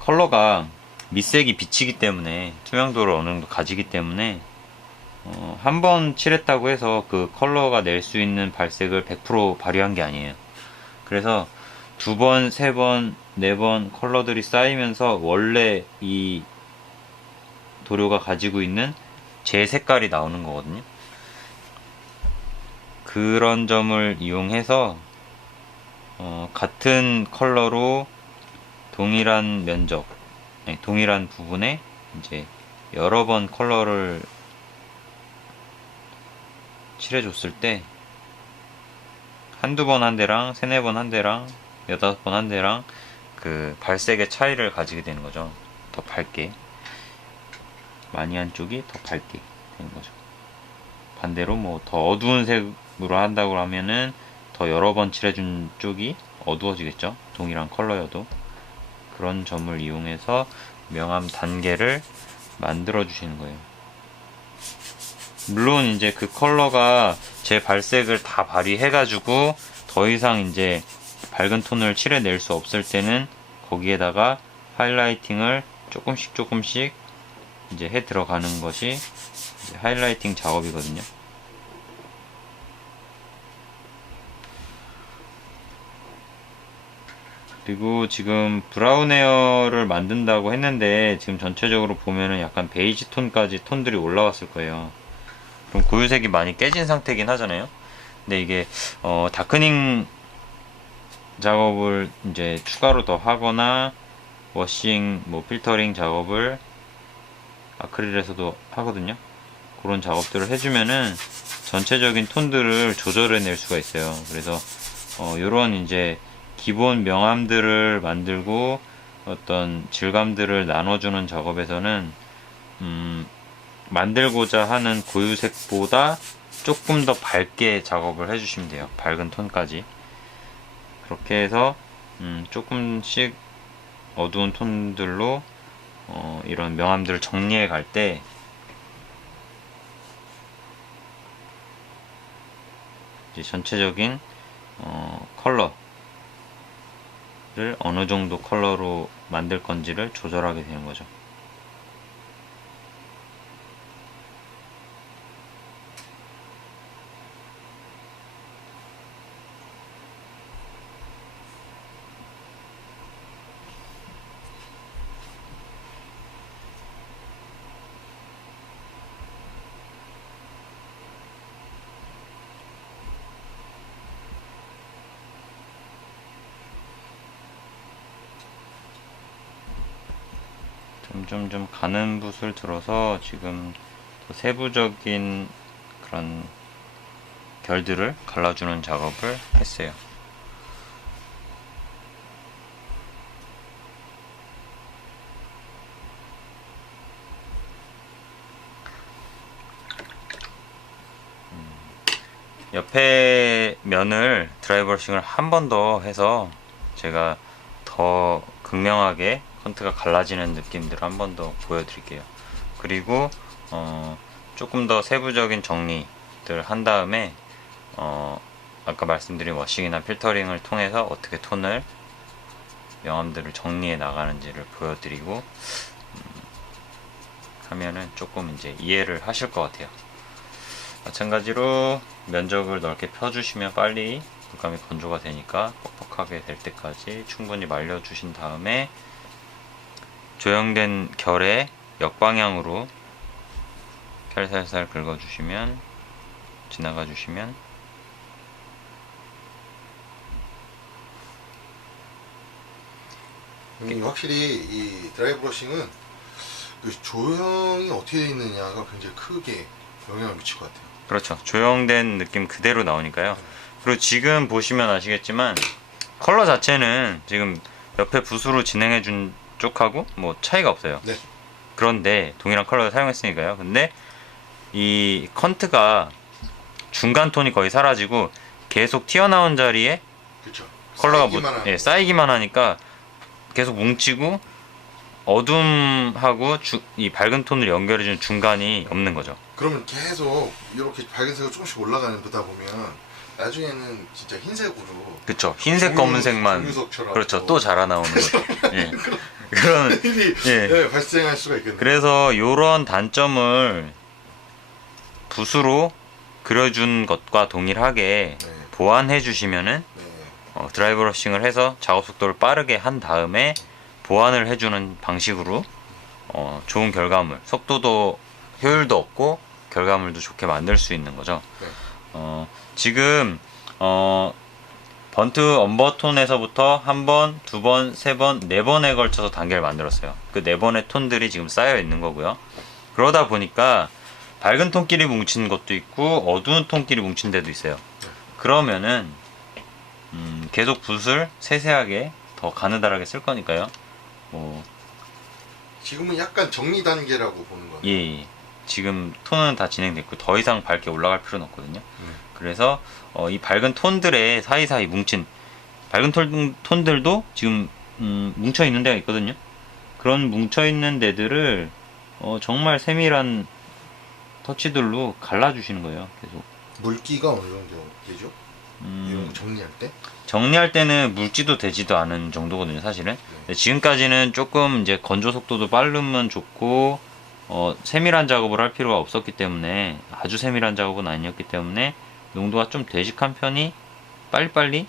컬러가 밑색이 비치기 때문에, 투명도를 어느 정도 가지기 때문에 한 번 칠했다고 해서 그 컬러가 낼 수 있는 발색을 100% 발휘한 게 아니에요. 그래서 2번, 3번, 4번 컬러들이 쌓이면서 원래 이 도료가 가지고 있는 제 색깔이 나오는 거거든요. 그런 점을 이용해서 같은 컬러로 동일한 면적, 동일한 부분에 이제 여러 번 컬러를 칠해줬을 때 한두 번 한 대랑 3-4번 한 대랑 6-5번 한 대랑 그 발색의 차이를 가지게 되는 거죠. 더 밝게, 많이 한 쪽이 더 밝게 되는 거죠. 반대로 뭐 더 어두운 색으로 한다고 하면은 더 여러 번 칠해준 쪽이 어두워지겠죠. 동일한 컬러여도. 그런 점을 이용해서 명암 단계를 만들어 주시는 거예요. 물론 이제 그 컬러가 제 발색을 다 발휘해가지고 더 이상 이제 밝은 톤을 칠해낼 수 없을 때는 거기에다가 하이라이팅을 조금씩 이제 해 들어가는 것이 이제 하이라이팅 작업이거든요. 그리고 지금 브라운 헤어를 만든다고 했는데, 지금 전체적으로 보면은 약간 베이지 톤까지 톤들이 올라왔을 거예요. 그럼 고유색이 많이 깨진 상태긴 하잖아요. 근데 이게 다크닝 작업을 이제 추가로 더 하거나 워싱, 뭐 필터링 작업을 아크릴에서도 하거든요. 그런 작업들을 해주면은 전체적인 톤들을 조절해낼 수가 있어요. 그래서 요런 이제 기본 명암들을 만들고 어떤 질감들을 나눠주는 작업에서는 만들고자 하는 고유색보다 조금 더 밝게 작업을 해주시면 돼요. 밝은 톤까지. 그렇게 해서 조금씩 어두운 톤들로 이런 명암들을 정리해 갈 때 이제 전체적인 컬러를 어느 정도 컬러로 만들 건지를 조절하게 되는 거죠. 점점 가는 붓을 들어서 지금 더 세부적인 그런 결들을 갈라주는 작업을 했어요. 옆에 면을 드라이 브러싱을 한 번 더 해서 제가 더 극명하게 컨트가 갈라지는 느낌들을 한 번 더 보여드릴게요. 그리고 조금 더 세부적인 정리들 한 다음에 아까 말씀드린 워싱이나 필터링을 통해서 어떻게 톤을 명암들을 정리해 나가는지를 보여드리고 하면은 조금 이제 이해를 하실 것 같아요. 마찬가지로 면적을 넓게 펴주시면 빨리 물감이 건조가 되니까 뻑뻑하게 될 때까지 충분히 말려주신 다음에 조형된 결에 역방향으로 살살살 긁어주시면 지나가주시면 확실히 이 드라이 브러싱은 그 조형이 어떻게 되어 있느냐가 굉장히 크게 영향을 미칠 것 같아요. 그렇죠. 조형된 느낌 그대로 나오니까요. 그리고 지금 보시면 아시겠지만 컬러 자체는 지금 옆에 붓으로 진행해 준 쪽하고 뭐 차이가 없어요. 네. 그런데 동일한 컬러를 사용했으니까요. 근데 이 컨트가 중간 톤이 거의 사라지고 계속 튀어나온 자리에 그렇죠. 컬러가 쌓이기만 하는 쌓이기만 하니까 계속 뭉치고 어둠하고 이 밝은 톤을 연결해주는 중간이 없는 거죠. 그러면 계속 이렇게 밝은색으로 조금씩 올라가는 보다 보면 나중에는 진짜 흰색으로 그쵸. 흰색 검은색만 정유석처럼 그렇죠. 또 자라 나오는 거죠. 예. 그런 일이 예. 발생할 수가 있겠네요. 그래서 이런 단점을 붓으로 그려준 것과 동일하게 네. 보완해 주시면은 네. 드라이 브러싱을 해서 작업 속도를 빠르게 한 다음에 보완을 해주는 방식으로 좋은 결과물, 속도도 효율도 없고 결과물도 좋게 만들 수 있는 거죠. 네. 지금 번트 엄버톤에서부터 한 번, 두 번, 세 번, 네 번에 걸쳐서 단계를 만들었어요. 그 네 번의 톤들이 지금 쌓여 있는 거고요. 그러다 보니까 밝은 톤끼리 뭉친 것도 있고 어두운 톤끼리 뭉친 데도 있어요. 그러면은 계속 붓을 세세하게 더 가느다랗게 쓸 거니까요. 지금은 약간 정리 단계라고 보는 거예요. 예. 지금 톤은 다 진행됐고 더 이상 밝게 올라갈 필요는 없거든요. 그래서 이 밝은 톤들의 사이사이 뭉친 밝은 톤들도 지금 뭉쳐 있는 데가 있거든요. 그런 뭉쳐 있는 데들을 정말 세밀한 터치들로 갈라주시는 거예요. 계속. 물기가 어느 정도 되죠? 이런 거 정리할 때? 정리할 때는 묽지도 되지도 않은 정도거든요, 사실은. 지금까지는 조금 이제 건조 속도도 빠르면 좋고, 세밀한 작업을 할 필요가 없었기 때문에, 아주 세밀한 작업은 아니었기 때문에, 농도가 좀 되직한 편이 빨리빨리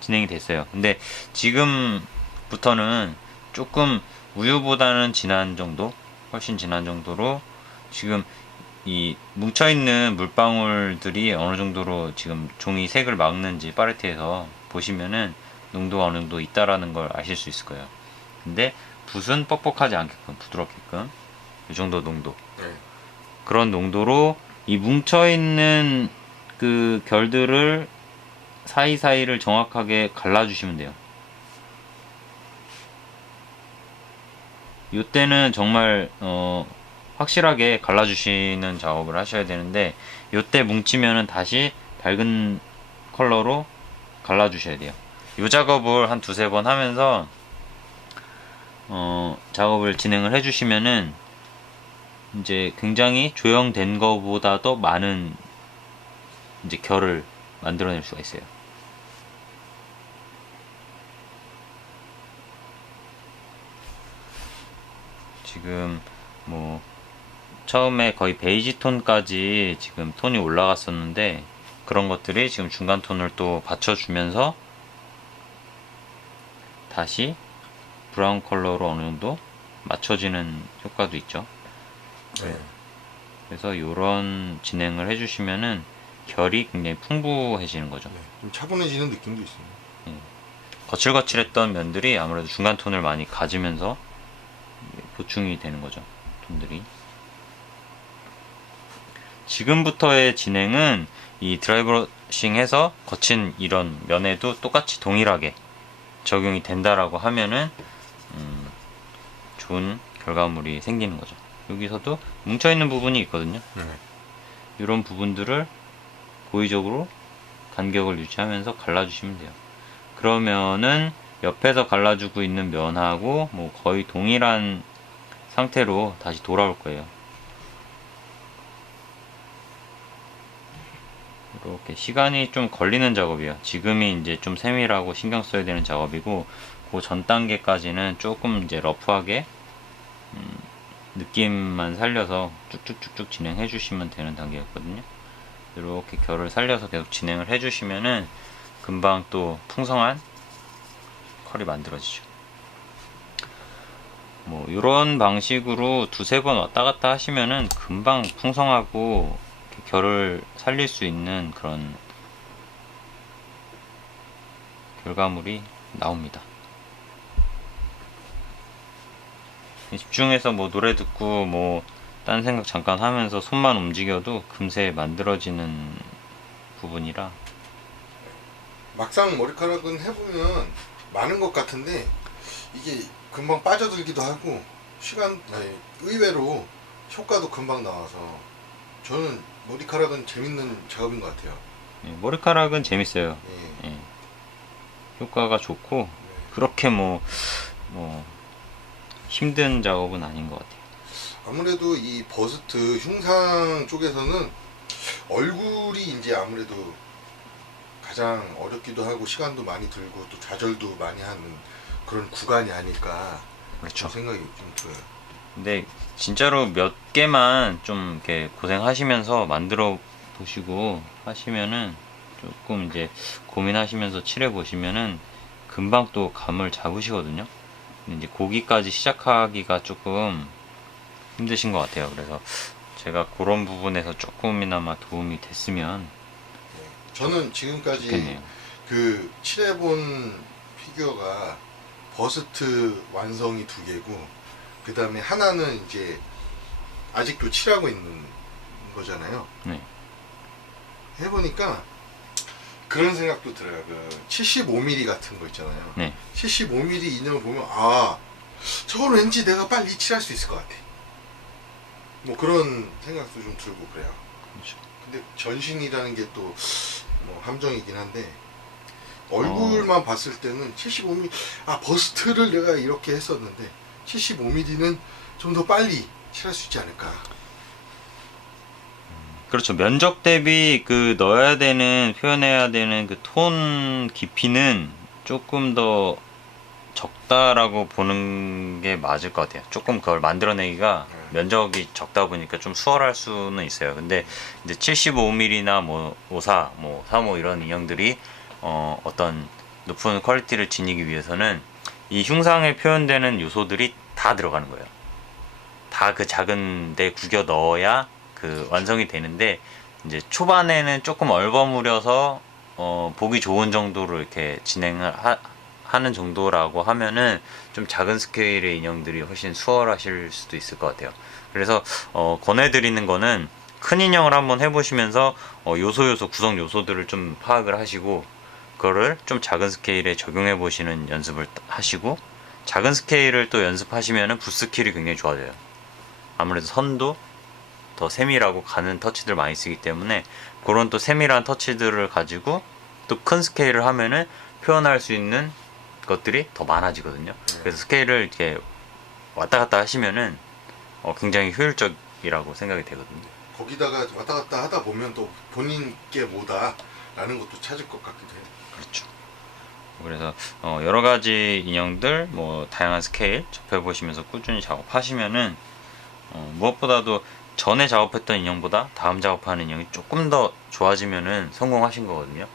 진행이 됐어요. 근데 지금부터는 조금 우유보다는 진한 정도, 훨씬 진한 정도로 지금 이 뭉쳐있는 물방울들이 어느 정도로 지금 종이 색을 막는지 팔레트에서 보시면은 농도가 어느 정도 있다라는 걸 아실 수 있을 거예요. 근데 붓은 뻑뻑하지 않게끔 부드럽게끔 이 정도 농도, 그런 농도로 이 뭉쳐있는 그 결들을 사이사이를 정확하게 갈라주시면 돼요. 이때는 정말 확실하게 갈라주시는 작업을 하셔야 되는데, 이때 뭉치면은 다시 밝은 컬러로 갈라주셔야 돼요. 이 작업을 한 두세 번 하면서 작업을 진행을 해주시면은 이제 굉장히 조형된 거보다도 많은 이제 결을 만들어낼 수가 있어요. 지금 뭐 처음에 거의 베이지 톤까지 지금 톤이 올라갔었는데, 그런 것들이 지금 중간 톤을 또 받쳐주면서 다시 브라운 컬러로 어느 정도 맞춰지는 효과도 있죠. 그래서 이런 진행을 해주시면은 결이 굉장히 풍부해지는 거죠. 좀 차분해지는 느낌도 있습니다. 거칠거칠했던 면들이 아무래도 중간 톤을 많이 가지면서 보충이 되는 거죠. 돈들이. 지금부터의 진행은 이 드라이브러싱 해서 거친 이런 면에도 똑같이 동일하게 적용이 된다라고 하면은 좋은 결과물이 생기는 거죠. 여기서도 뭉쳐있는 부분이 있거든요. 이런 부분들을 고의적으로 간격을 유지하면서 갈라주시면 돼요. 그러면은 옆에서 갈라주고 있는 면하고 뭐 거의 동일한 상태로 다시 돌아올 거예요. 이렇게 시간이 좀 걸리는 작업이에요. 지금이 이제 좀 세밀하고 신경 써야 되는 작업이고, 그 전 단계까지는 조금 이제 러프하게 느낌만 살려서 쭉쭉쭉쭉 진행해 주시면 되는 단계였거든요. 이렇게 결을 살려서 계속 진행을 해 주시면은 금방 또 풍성한 컬이 만들어지죠. 뭐 이런 방식으로 두세 번 왔다 갔다 하시면은 금방 풍성하고 결을 살릴 수 있는 그런 결과물이 나옵니다. 집중해서 뭐 노래 듣고 뭐 딴 생각 잠깐 하면서 손만 움직여도 금세 만들어지는 부분이라. 막상 머리카락은 해보면 많은 것 같은데 이게 금방 빠져들기도 하고 의외로 효과도 금방 나와서 저는 머리카락은 재밌는 작업인 것 같아요. 머리카락은 재밌어요. 예. 효과가 좋고 네. 그렇게 뭐 힘든 작업은 아닌 것 같아요. 아무래도 이 버스트 흉상 쪽에서는 얼굴이 이제 아무래도 가장 어렵기도 하고 시간도 많이 들고 또 좌절도 많이 하는 그런 구간이 아닐까, 그렇죠. 생각이 좀 들어요. 근데 진짜로 몇 개만 좀 이렇게 고생하시면서 만들어 보시고 하시면은 조금 이제 고민하시면서 칠해 보시면은 금방 또 감을 잡으시거든요. 근데 이제 거기까지 시작하기가 조금 힘드신 것 같아요. 그래서 제가 그런 부분에서 조금이나마 도움이 됐으면 저는 지금까지 좋겠네요. 그 칠해본 피규어가 버스트 완성이 2개고 그 다음에 하나는 이제 아직도 칠하고 있는 거잖아요. 네. 해보니까 그런 생각도 들어요. 그 75mm 같은 거 있잖아요. 네. 75mm 인형을 보면 저걸 왠지 내가 빨리 칠할 수 있을 것 같아. 뭐 그런 생각도 좀 들고 그래요. 그렇죠. 근데 전신이라는 게 또 뭐 함정이긴 한데 얼굴만 봤을 때는 75mm 버스트를 내가 이렇게 했었는데 75mm는 좀 더 빨리 칠할 수 있지 않을까. 그렇죠. 면적 대비 그 넣어야 되는, 표현해야 되는 그 톤 깊이는 조금 더 적다라고 보는 게 맞을 것 같아요. 조금 그걸 만들어내기가 면적이 적다 보니까 좀 수월할 수는 있어요. 근데 이제 75mm나 뭐 54, 뭐 35 이런 인형들이 어떤 높은 퀄리티를 지니기 위해서는 이 흉상에 표현되는 요소들이 다 들어가는 거예요. 다 그 작은 데 구겨 넣어야 그 완성이 되는데, 이제 초반에는 조금 얼버무려서 보기 좋은 정도로 이렇게 진행을 하는 정도라고 하면은 좀 작은 스케일의 인형들이 훨씬 수월하실 수도 있을 것 같아요. 그래서 권해드리는 거는 큰 인형을 한번 해보시면서 요소 구성 요소들을 좀 파악을 하시고 그거를 좀 작은 스케일에 적용해 보시는 연습을 하시고, 작은 스케일을 또 연습하시면은 붓스킬이 굉장히 좋아져요. 아무래도 선도 더 세밀하고 가는 터치들 많이 쓰기 때문에 그런 또 세밀한 터치들을 가지고 또 큰 스케일을 하면은 표현할 수 있는 것들이 더 많아지거든요. 그래서 스케일을 이렇게 왔다 갔다 하시면은 굉장히 효율적이라고 생각이 되거든요. 거기다가 왔다 갔다 하다 보면 또 본인께 뭐다라는 것도 찾을 것 같기도 해요. 그렇죠. 그래서 여러 가지 인형들 뭐 다양한 스케일 접해 보시면서 꾸준히 작업하시면은 무엇보다도 전에 작업했던 인형보다 다음 작업하는 인형이 조금 더 좋아지면은 성공하신 거거든요.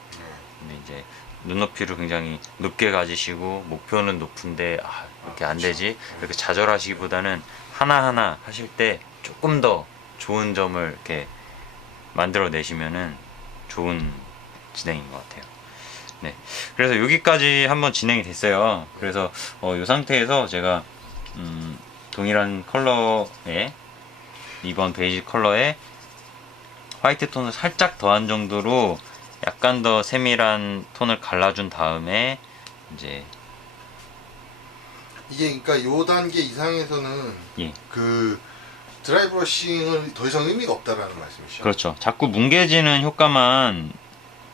근데 이제 눈높이를 굉장히 높게 가지시고 목표는 높은데 이렇게 안 되지 이렇게 좌절하시기보다는 하나하나 하실 때 조금 더 좋은 점을 이렇게 만들어 내시면은 좋은 진행인 것 같아요. 네, 그래서 여기까지 한번 진행이 됐어요. 그래서 이 상태에서 제가 동일한 컬러에 2번 베이지 컬러에 화이트 톤을 살짝 더한 정도로 약간 더 세밀한 톤을 갈라준 다음에 이제 이게 그러니까 요 단계 이상에서는 예. 그 드라이 브러싱은 더 이상 의미가 없다라는 말씀이시죠? 그렇죠. 자꾸 뭉개지는 효과만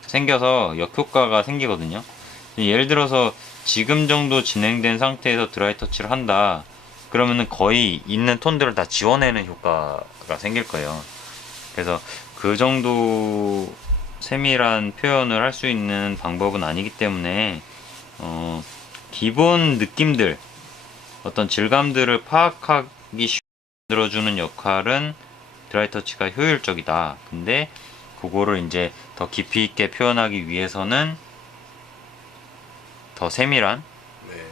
생겨서 역효과가 생기거든요. 예를 들어서 지금 정도 진행된 상태에서 드라이 터치를 한다. 그러면은 거의 있는 톤들을 다 지워내는 효과가 생길 거예요. 그래서 그 정도 세밀한 표현을 할 수 있는 방법은 아니기 때문에 기본 느낌들, 어떤 질감들을 파악하기 쉽게 만들어주는 역할은 드라이 터치가 효율적이다. 근데 그거를 이제 더 깊이 있게 표현하기 위해서는 더 세밀한 네.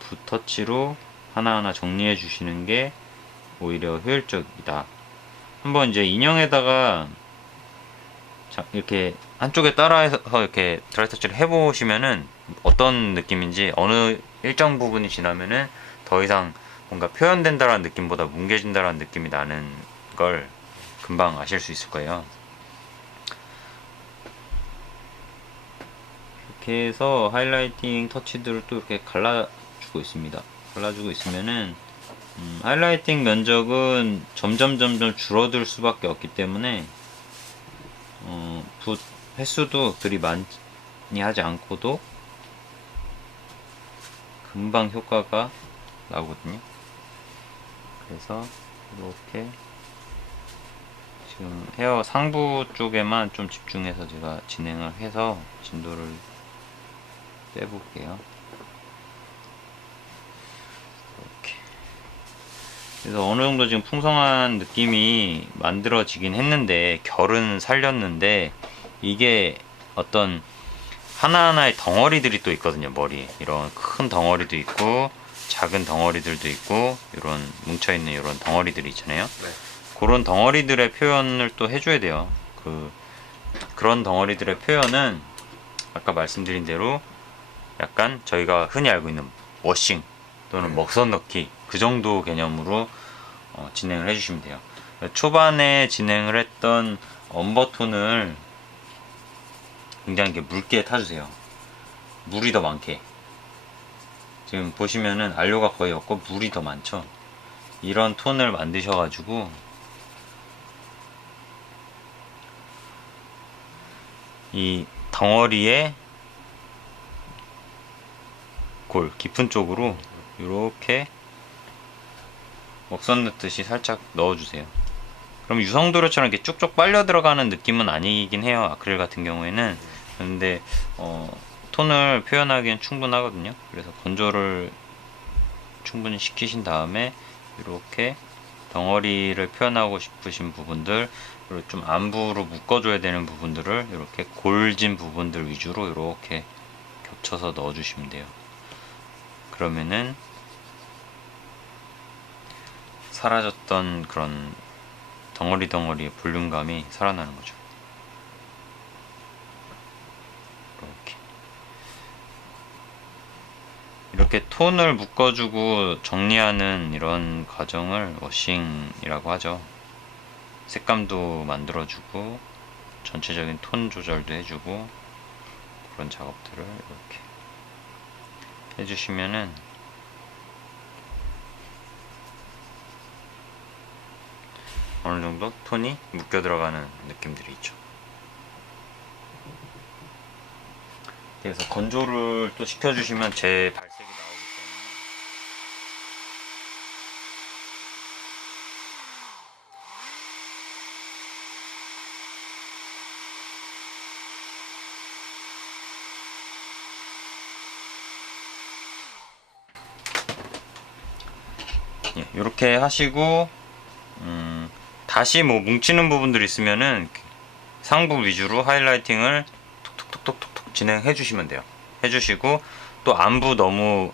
붓터치로 하나하나 정리해 주시는 게 오히려 효율적이다. 한번 이제 인형에다가 이렇게 한쪽에 따라해서 이렇게 드라이 터치를 해보시면은 어떤 느낌인지, 어느 일정 부분이 지나면은 더 이상 뭔가 표현된다라는 느낌보다 뭉개진다라는 느낌이 나는 걸 금방 아실 수 있을 거예요. 이렇게 해서 하이라이팅 터치들을 또 이렇게 갈라주고 있습니다. 갈라주고 있으면은 하이라이팅 면적은 점점 줄어들 수밖에 없기 때문에 붓 횟수도 그리 많이 하지 않고도 금방 효과가 나오거든요. 그래서 이렇게 지금 헤어 상부 쪽에만 좀 집중해서 제가 진행을 해서 진도를 빼볼게요. 이렇게. 그래서 어느 정도 지금 풍성한 느낌이 만들어지긴 했는데, 결은 살렸는데, 이게 어떤 하나하나의 덩어리들이 또 있거든요. 머리에 이런 큰 덩어리도 있고 작은 덩어리들도 있고, 이런 뭉쳐있는 이런 덩어리들이 있잖아요. 네. 그런 덩어리들의 표현을 또 해줘야 돼요. 그런 덩어리들의 표현은 아까 말씀드린 대로 약간 저희가 흔히 알고 있는 워싱 또는 먹선 넣기, 그 정도 개념으로 진행을 해주시면 돼요. 초반에 진행을 했던 엄버톤을 굉장히 묽게 타주세요. 물이 더 많게. 지금 보시면은 안료가 거의 없고 물이 더 많죠. 이런 톤을 만드셔가지고 이 덩어리의 골 깊은 쪽으로 이렇게 먹선 넣듯이 살짝 넣어주세요. 그럼 유성도료처럼 이렇게 쭉쭉 빨려 들어가는 느낌은 아니긴 해요. 아크릴 같은 경우에는. 근데 톤을 표현하기엔 충분하거든요. 그래서 건조를 충분히 시키신 다음에 이렇게 덩어리를 표현하고 싶으신 부분들, 그리고 좀 안부로 묶어줘야 되는 부분들을 이렇게 골진 부분들 위주로 이렇게 겹쳐서 넣어주시면 돼요. 그러면은 사라졌던 그런 덩어리의 볼륨감이 살아나는 거죠. 이렇게 톤을 묶어주고 정리하는 이런 과정을 워싱이라고 하죠. 색감도 만들어주고 전체적인 톤 조절도 해주고 그런 작업들을 이렇게 해주시면은 어느 정도 톤이 묶여 들어가는 느낌들이 있죠. 그래서 건조를 또 시켜주시면 제 발색이 나오기 때문에 이렇게 하시고 다시 뭐 뭉치는 부분들 있으면은 상부 위주로 하이라이팅을 톡톡톡톡톡 진행해 주시면 돼요. 해주시고 또 안부 너무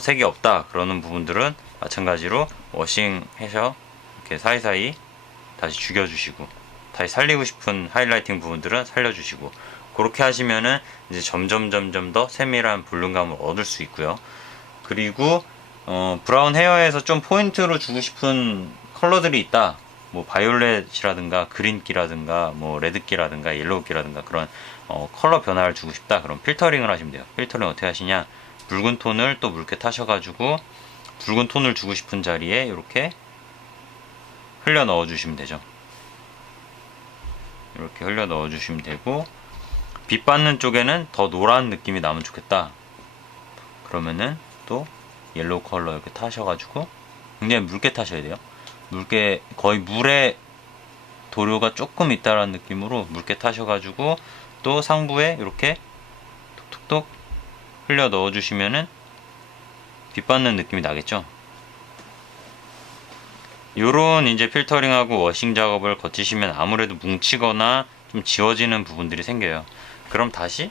색이 없다 그러는 부분들은 마찬가지로 워싱해서 이렇게 사이사이 다시 죽여주시고, 다시 살리고 싶은 하이라이팅 부분들은 살려주시고, 그렇게 하시면은 이제 점점 더 세밀한 볼륨감을 얻을 수 있고요. 그리고 브라운 헤어에서 좀 포인트로 주고 싶은 컬러들이 있다. 뭐 바이올렛이라든가 그린기라든가 뭐 레드기라든가 옐로우기라든가 그런 컬러 변화를 주고 싶다. 그럼 필터링을 하시면 돼요. 필터링 어떻게 하시냐? 붉은 톤을 또 묽게 타셔가지고 붉은 톤을 주고 싶은 자리에 이렇게 흘려 넣어 주시면 되죠. 이렇게 흘려 넣어 주시면 되고, 빛 받는 쪽에는 더 노란 느낌이 나면 좋겠다. 그러면은 또 옐로우 컬러 이렇게 타셔가지고 굉장히 묽게 타셔야 돼요. 묽게, 거의 물에 도료가 조금 있다라는 느낌으로 묽게 타셔가지고 또 상부에 이렇게 톡톡톡 흘려 넣어주시면은 빛 받는 느낌이 나겠죠. 요런 이제 필터링하고 워싱 작업을 거치시면 아무래도 뭉치거나 좀 지워지는 부분들이 생겨요. 그럼 다시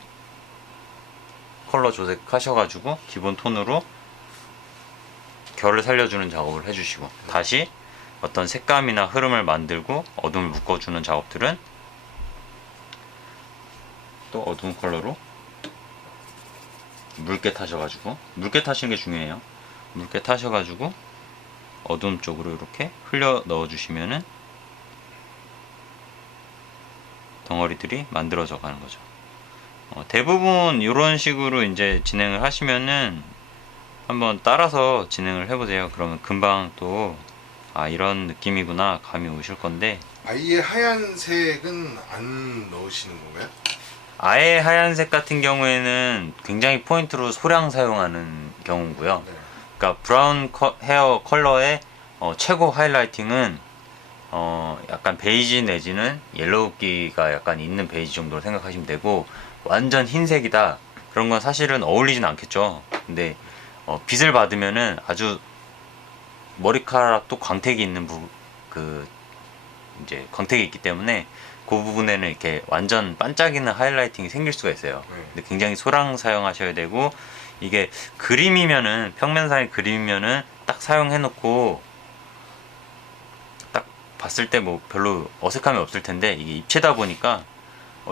컬러 조색하셔가지고 기본 톤으로 결을 살려주는 작업을 해주시고, 다시 어떤 색감이나 흐름을 만들고 어둠을 묶어주는 작업들은 또 어두운 컬러로 묽게 타셔가지고, 묽게 타시는 게 중요해요. 묽게 타셔가지고 어두운 쪽으로 이렇게 흘려 넣어주시면은 덩어리들이 만들어져 가는 거죠. 대부분 이런 식으로 이제 진행을 하시면은 한번 따라서 진행을 해보세요. 그러면 금방 또 이런 느낌이구나 감이 오실 건데, 아예 하얀색은 안 넣으시는 건가요? 아예 하얀색 같은 경우에는 굉장히 포인트로 소량 사용하는 경우고요. 네. 그러니까 브라운 헤어 컬러의 최고 하이라이팅은 약간 베이지 내지는 옐로우기가 약간 있는 베이지 정도로 생각하시면 되고, 완전 흰색이다 그런 건 사실은 어울리진 않겠죠. 근데 빛을 받으면은 아주 머리카락도 광택이 있는 이제 광택이 있기 때문에 그 부분에는 이렇게 완전 반짝이는 하이라이팅이 생길 수가 있어요. 근데 굉장히 소량 사용하셔야 되고, 이게 그림이면은, 평면상의 그림이면은 딱 사용해 놓고 딱 봤을 때 뭐 별로 어색함이 없을 텐데, 이게 입체다 보니까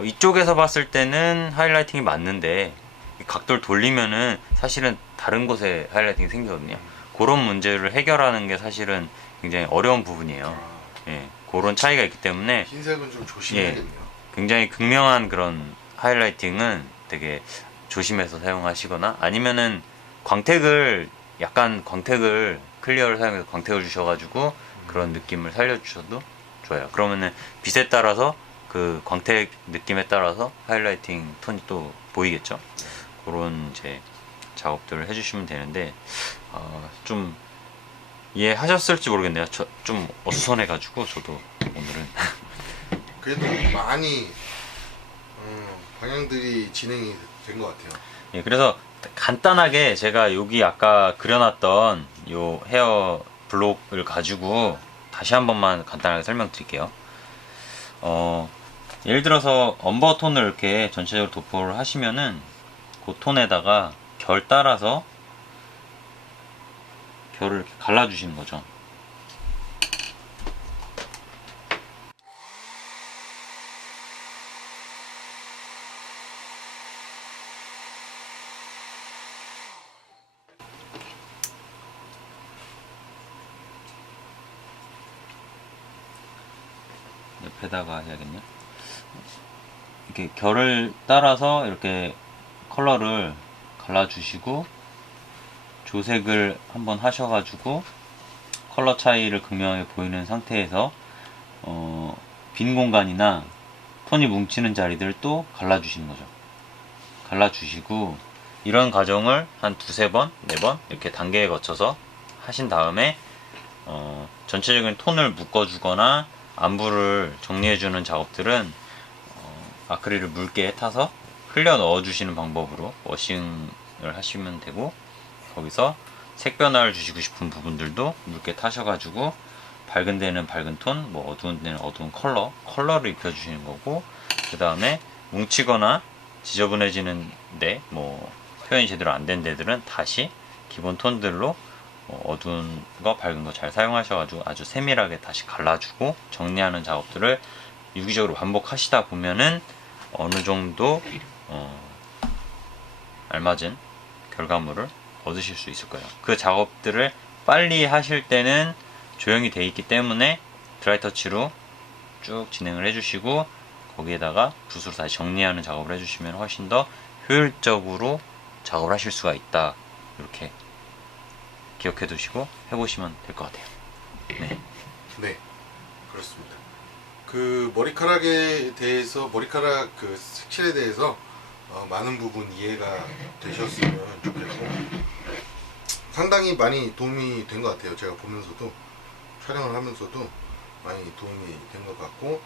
이쪽에서 봤을 때는 하이라이팅이 맞는데 이 각도를 돌리면은 사실은 다른 곳에 하이라이팅이 생기거든요. 그런 문제를 해결하는 게 사실은 굉장히 어려운 부분이에요. 예, 그런 차이가 있기 때문에 흰색은 좀 조심해야겠네요. 굉장히 극명한 그런 하이라이팅은 되게 조심해서 사용하시거나, 아니면은 광택을 클리어를 사용해서 광택을 주셔가지고 그런 느낌을 살려주셔도 좋아요. 그러면은 빛에 따라서 그 광택 느낌에 따라서 하이라이팅 톤이 또 보이겠죠. 그런 이제 작업들을 해주시면 되는데, 좀 이해하셨을지 모르겠네요. 좀 어수선해가지고 저도 오늘은 그래도 많이 방향들이 진행이 된 것 같아요. 예, 그래서 간단하게 제가 여기 아까 그려놨던 요 헤어 블록을 가지고 다시 한 번만 간단하게 설명드릴게요. 예를 들어서 엄버 톤을 이렇게 전체적으로 도포를 하시면은 그 톤에다가 결 따라서 결을 이렇게 갈라주시는 거죠. 옆에다가 해야겠네요. 이렇게 결을 따라서 이렇게 컬러를 갈라주시고 조색을 한번 하셔가지고 컬러 차이를 극명하게 보이는 상태에서 빈 공간이나 톤이 뭉치는 자리들 또 갈라주시는 거죠. 갈라주시고, 이런 과정을 한 두세 번, 네 번 이렇게 단계에 거쳐서 하신 다음에 전체적인 톤을 묶어주거나 안부를 정리해주는 작업들은 아크릴을 묽게 타서 흘려 넣어주시는 방법으로 워싱을 하시면 되고, 거기서 색 변화를 주시고 싶은 부분들도 묽게 타셔가지고 밝은 데는 밝은 톤, 뭐 어두운 데는 어두운 컬러를 입혀주시는 거고, 그 다음에 뭉치거나 지저분해지는데 뭐 표현이 제대로 안 된 데들은 다시 기본 톤들로 어두운 거 밝은 거 잘 사용하셔가지고 아주 세밀하게 다시 갈라주고 정리하는 작업들을 유기적으로 반복하시다 보면은 어느 정도 알맞은 결과물을 얻으실 수 있을 거예요. 그 작업들을 빨리 하실 때는 조형이 돼 있기 때문에 드라이 터치로 쭉 진행을 해주시고 거기에다가 붓으로 다시 정리하는 작업을 해주시면 훨씬 더 효율적으로 작업을 하실 수가 있다. 이렇게 기억해 두시고 해보시면 될 것 같아요. 네. 네, 그렇습니다. 그 머리카락에 대해서 머리카락 그 색칠에 대해서 많은 부분 이해가 되셨으면 좋겠고 상당히 많이 도움이 된 것 같아요. 제가 보면서도 촬영을 하면서도 많이 도움이 된 것 같고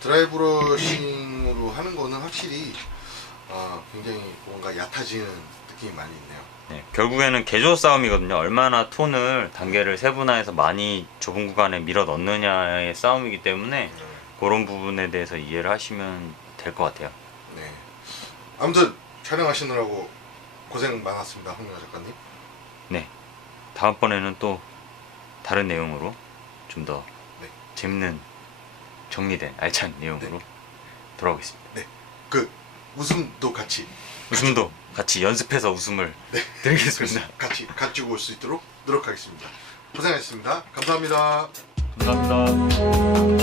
드라이 브러싱으로 하는 거는 확실히 굉장히 뭔가 얕아지는 느낌이 많이 있네요. 네, 결국에는 개조 싸움이거든요. 얼마나 톤을 단계를 세분화해서 많이 좁은 구간에 밀어 넣느냐의 싸움이기 때문에 그런 부분에 대해서 이해를 하시면 될 것 같아요. 네. 아무튼 촬영하시느라고 고생 많았습니다, 홍명아 작가님. 네, 다음번에는 또 다른 내용으로 좀 더 네. 재밌는 정리된 알찬 내용으로 돌아오겠습니다. 네. 그 웃음도 같이 웃음도 같이 연습해서 웃음을 드리겠습니다. 같이 가지고 올 수 있도록 노력하겠습니다. 고생하셨습니다. 감사합니다. 감사합니다.